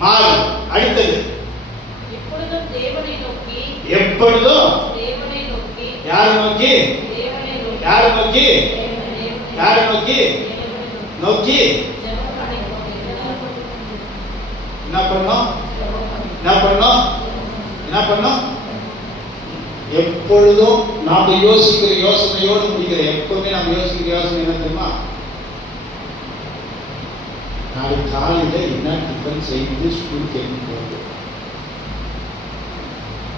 மாறு. அடுத்தது எப்பொழுதும் தேவனை நோக்கி. எப்பொழுதும் தேவனை நோக்கி. யாரை நோக்கி? தேவனை நோக்கி. யாரை நோக்கி? யாரை நோக்கி? நோக்கி ஜெபம் பண்ணி கொண்டிருந்தார். என்ன என்ன பண்ணோம்? என்ன பண்ணோம்? என்ன பண்ணோம்? எப்பொழுதும் நாம யோசிக்கிற யோசனையோடு முடிக்கிற. எப்பவுமே நம்ம யோசிக்கிற யோசனை என்ன தெரியுமா? நாளைக்கு காலையில என்ன டிஃபன் செய்து ஸ்கூல் கேட்டு போகுது.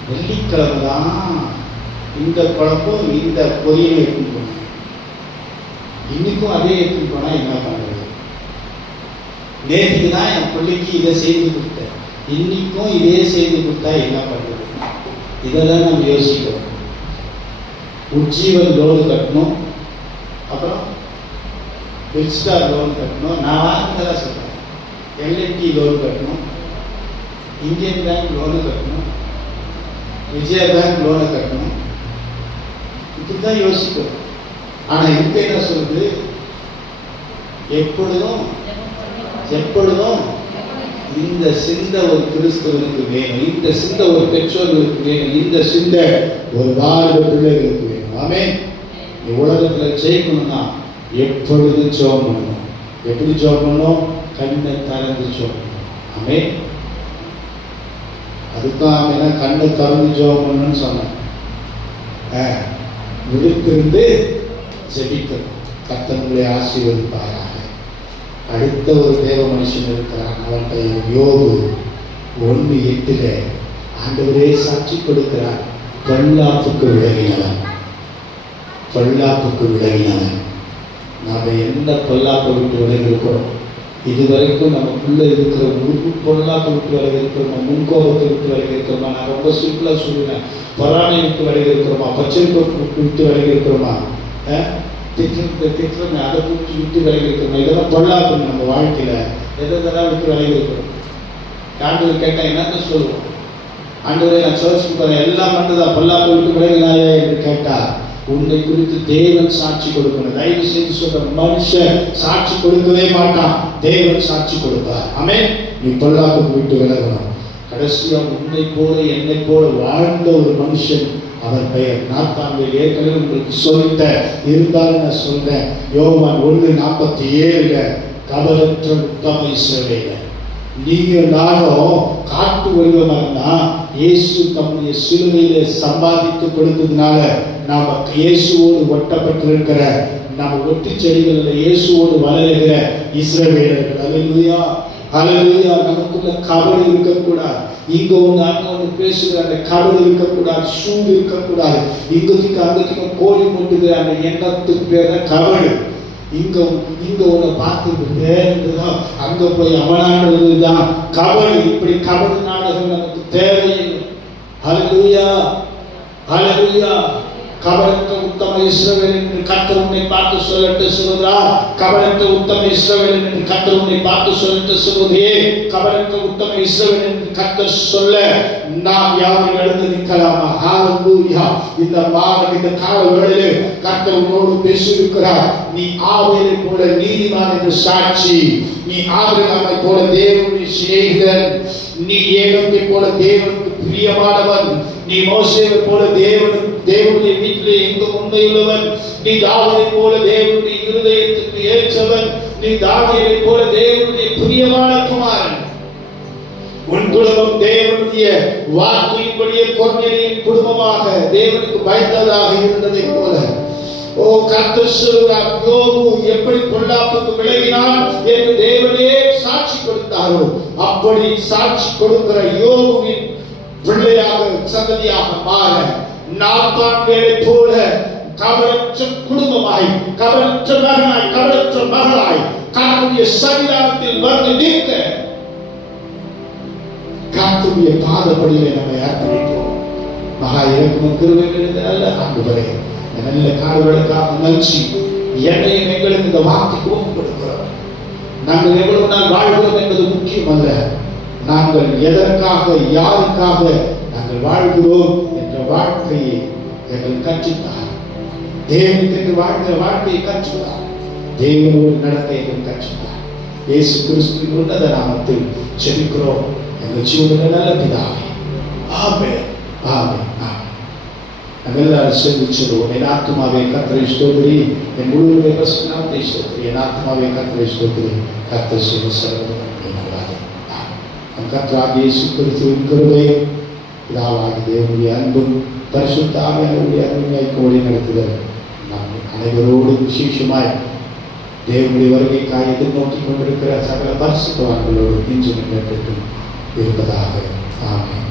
வெள்ளிக்கிழமை தான் இந்த குழம்பும் இந்த பொரியல் எடுத்துட்டு போனேன். இன்னைக்கும் அதே எடுத்துட்டு போனா என்ன பண்றது? நேற்றுக்கு தான் என் பிள்ளைக்கு இதை செய்து கொடுத்தேன், இன்னைக்கும் இதே செய்து கொடுத்தா என்ன பண்றது? இதெல்லாம் நம்ம யோசிக்கிறோம். உஜ்ஜீவன் லோன் கட்டணும், அப்புறம் பெல்ஸ்டார் லோன் கட்டணும், நான் வாங்கினதான் சொல்றேன். எல்என்டி லோன் கட்டணும், இந்தியன் பேங்க் லோனு கட்டணும், விஜயா பேங்க் லோனை கட்டணும். இப்படிதான் யோசிக்கிறோம். ஆனா இப்ப என்ன சொல்றது? எப்பொழுதும் எப்பொழுதும் இந்த சிந்தை ஒரு கிறிஸ்தவனுக்கு வேணும், இந்த சிந்தை ஒரு பெற்றோர்களுக்கு வேணும், இந்த சிந்தை ஒரு வாலிப பிள்ளைகளுக்கு வேணும். ஆமென். இந்த உலகத்துல ஜெயிக்கணும்னா எப்பொழுதும் ஜெபம் பண்ணணும். எப்படி ஜெபம் பண்ணணும்? கண்ணை திறந்து ஜெபம் பண்ணணும். ஆமென். அதுதான் ஆமென். கண்ணை திறந்து ஜெபம் பண்ணணும்னு சொன்னேன். விழித்திருந்து ஜெபிக்கணும். கர்த்தர் உங்களை ஆசீர்வதிப்பாராக. அடுத்த ஒரு தேவ மனுஷன் இருக்கிறான். அவன் பெயர் யோபு. 1:8 ஆண்டவரே சாட்சி கொடுக்கிறார். பொல்லாப்புக்கு விலகினவன், பொல்லாப்புக்கு விலகினவன். நாம என்ன பொல்லாப்பை விட்டு விலகி இருக்கிறோம்? இதுவரைக்கும் நமக்குள்ள இருக்கிற ஒரு பொல்லாப்பை விட்டு விலகி இருக்கிறோமா? முன்கோபத்தை விட்டு விலகி இருக்கிறோமா? நான் ரொம்ப சிம்பிளா சொல்லுவேன். பொறாமை விட்டு விலகி இருக்கிறோமா? பச்சரிப்பு விட்டு விலகி இருக்கிறோமா? திட்டம் அதை விட்டு விலகி இருக்கிறோமா? இதெல்லாம் பொல்லாப்பு நம்ம வாழ்க்கையில எதெல்லாம் விட்டு விலகி இருக்கிறோம்? ஆண்டவர் கேட்டா என்னன்னு சொல்லுவோம்? ஆண்டவரே நான் சர்ச்சுக்கு போறேன், எல்லாம் மட்டும்தான் பொல்லாப்பை விட்டு விலகினாயே என்று கேட்டா உன்னை குறித்து தேவன் சாட்சி கொடுக்கணும். தயவு செய்து சொல்ற, மனுஷன் சாட்சி கொடுக்கவே மாட்டான், தேவன் சாட்சி கொடுப்பார். ஆமென். நீ பொல்லாப்புக்கு விட்டு விலகணும். கடைசியா உன்னை போல என்னை போல வாழ்ந்த ஒரு மனுஷன், அவர் பெயர் நாத்தான்வேல். ஏற்கனவே உங்களுக்கு சொல்லிட்ட, இருந்தாலும் நான் சொல்றேன். யோவான் 1:47 கபலற்ற உத்தம இஸ்ரவேலர். நீங்க நானும் காட்டு வடிவமா இருந்தா இயேசு தம்முடைய சிலுவையில சம்பாதித்து கொடுத்ததுனால நாம இயேசுவோடு ஒட்டப்பட்டிருக்கிற, நம்ம ஒட்டு செடிகளில் இயேசுவோடு வளருகிற இஸ்ரவேலர்கள். அல்லேலூயா, அல்லேலூயா. நமக்குள்ள கபடு இருக்கக்கூடாது. இங்க ஒன்று அங்க ஒன்று பேசுகிற அந்த கபடு இருக்கக்கூடாது, சூடு இருக்கக்கூடாது. இங்கத்துக்கு அங்கத்துக்கும் கோழி முட்டுகிற அந்த எண்ணத்துக்கு பேர் தான் கபடு. இங்க ஒன்று பார்த்துக்கிட்டு அங்க போய் அவனாடுவதுதான் கபடு. இப்படி கபடு நாடுகள் நமக்கு தேவையில்லை. அல்லேலூயா, அல்லேலூயா. கபலற்ற உத்தம இஸ்ரவேல் என்று கர்த்தர் உன்னை பார்த்து சொல்லட்டு சொல்கிறார். கபலற்ற உத்தம இஸ்ரவேல் என்று கர்த்தர் உன்னை பார்த்து சொல்லட்டு சொல்வதே. கபலற்ற உத்தம இஸ்ரவேல் என்று கர்த்தர் சொல்ல நாம் யாரும் எழுந்து நிற்கலாமா? ஹalleluya. இந்த கால வேளையிலே கர்த்தர் உன்னோடு பேசியிருக்கிறார். நீ ஆபேலை போல நீதிமான் என்று சாட்சி, நீ ஆபிரகாமை போல தேவனுடைய சிநேகிதன், நீ ஏனோக்கை போல தேவனுக்கு பிரியமானவன், நீ மோசேவை போல தேவனுடைய வீட்டிலே எங்கும் உண்மையுள்ளவன், நீ தாவீதை போல தேவனுடைய இருதயத்துக்கு ஏற்றவன், நீ தாவீதை போல தேவனுடைய பிரியமான குமாரன். உன் குடும்பம் தேவனுடைய வார்த்தையின்படியே கொர்நேலியின் குடும்பமாக தேவனுக்கு பயந்ததாக இருந்ததை போல, ஓ கர்த்தர் சொல்கிறார், யோபு எப்படி பொல்லாப்புக்கு விலகினான் என்று தேவனே சாட்சி கொடுத்தாரோ அப்படி சாட்சி கொடுக்கிற யோபுவின் பிள்ளையாக சந்ததியாக மாற நாத்தான்வேலை போல கபலற்ற குடும்பமாய், கபலற்ற மகனாய், கபலற்ற மகளாய் கர்த்தருடைய சன்னிதானத்தில் வந்து நிற்க கர்த்தருடைய பாதப்படியிலே நம்மை அர்ப்பணிப்போம். மகா இறக்கும் கிருபைகள் நல்ல ஆண்டவரே, நல்ல காடுகளுக்காக நல்சி என்னையும் எங்களுக்கு இந்த வார்த்தைக்கு ஒப்புக் கொடுக்கிறோம். நாங்கள் எவ்வளவு நாள் வாழ்கிறோம் என்பது முக்கியம் அல்ல, நாங்கள் எதற்காக யாருக்காக நாங்கள் வாழ்கிறோம் என்ற வாழ்க்கையை எங்கள் கற்றுத்தார். தேவனுக்கு வாழ்கிற வாழ்க்கையை கற்றுத்தார். தேவனோடு நடக்க எங்கள் கற்றுத்தார். இயேசு கிறிஸ்துவின் உன்னத நாமத்தில் ஜெபிக்கிறோம் எங்கள் ஜீவனுள்ள நல்ல பிதாவே. ஆமென், ஆமென், ஆமென். எல்லாரும் சேர்ந்து சொல்லுவோம். என் ஆத்துமாவே கர்த்தரை ஸ்தோத்திரி, என் முழு நாமத்தை ஸ்தோத்திரி. என் ஆத்துமாவே கர்த்தரை ஸ்தோத்திரி, கர்த்தர் செய்த சர்வ நன்மைகளை. கர்த்தராகிய இயேசு கிறிஸ்துவின் கிருபையும் பிதாவாகிய தேவனுடைய அன்பும் பரிசுத்த ஆவியானவருடைய அருமையாய் கோடி நடத்துதல் நம் அனைவரோடு விசேஷமாய் தேவனுடைய வருகைக்காக எதிர்நோக்கி கொண்டிருக்கிற சகல பரிசுத்தவான்களோடு இன்று நிகழ்த்தும் இருப்பதாக. ஆமென்.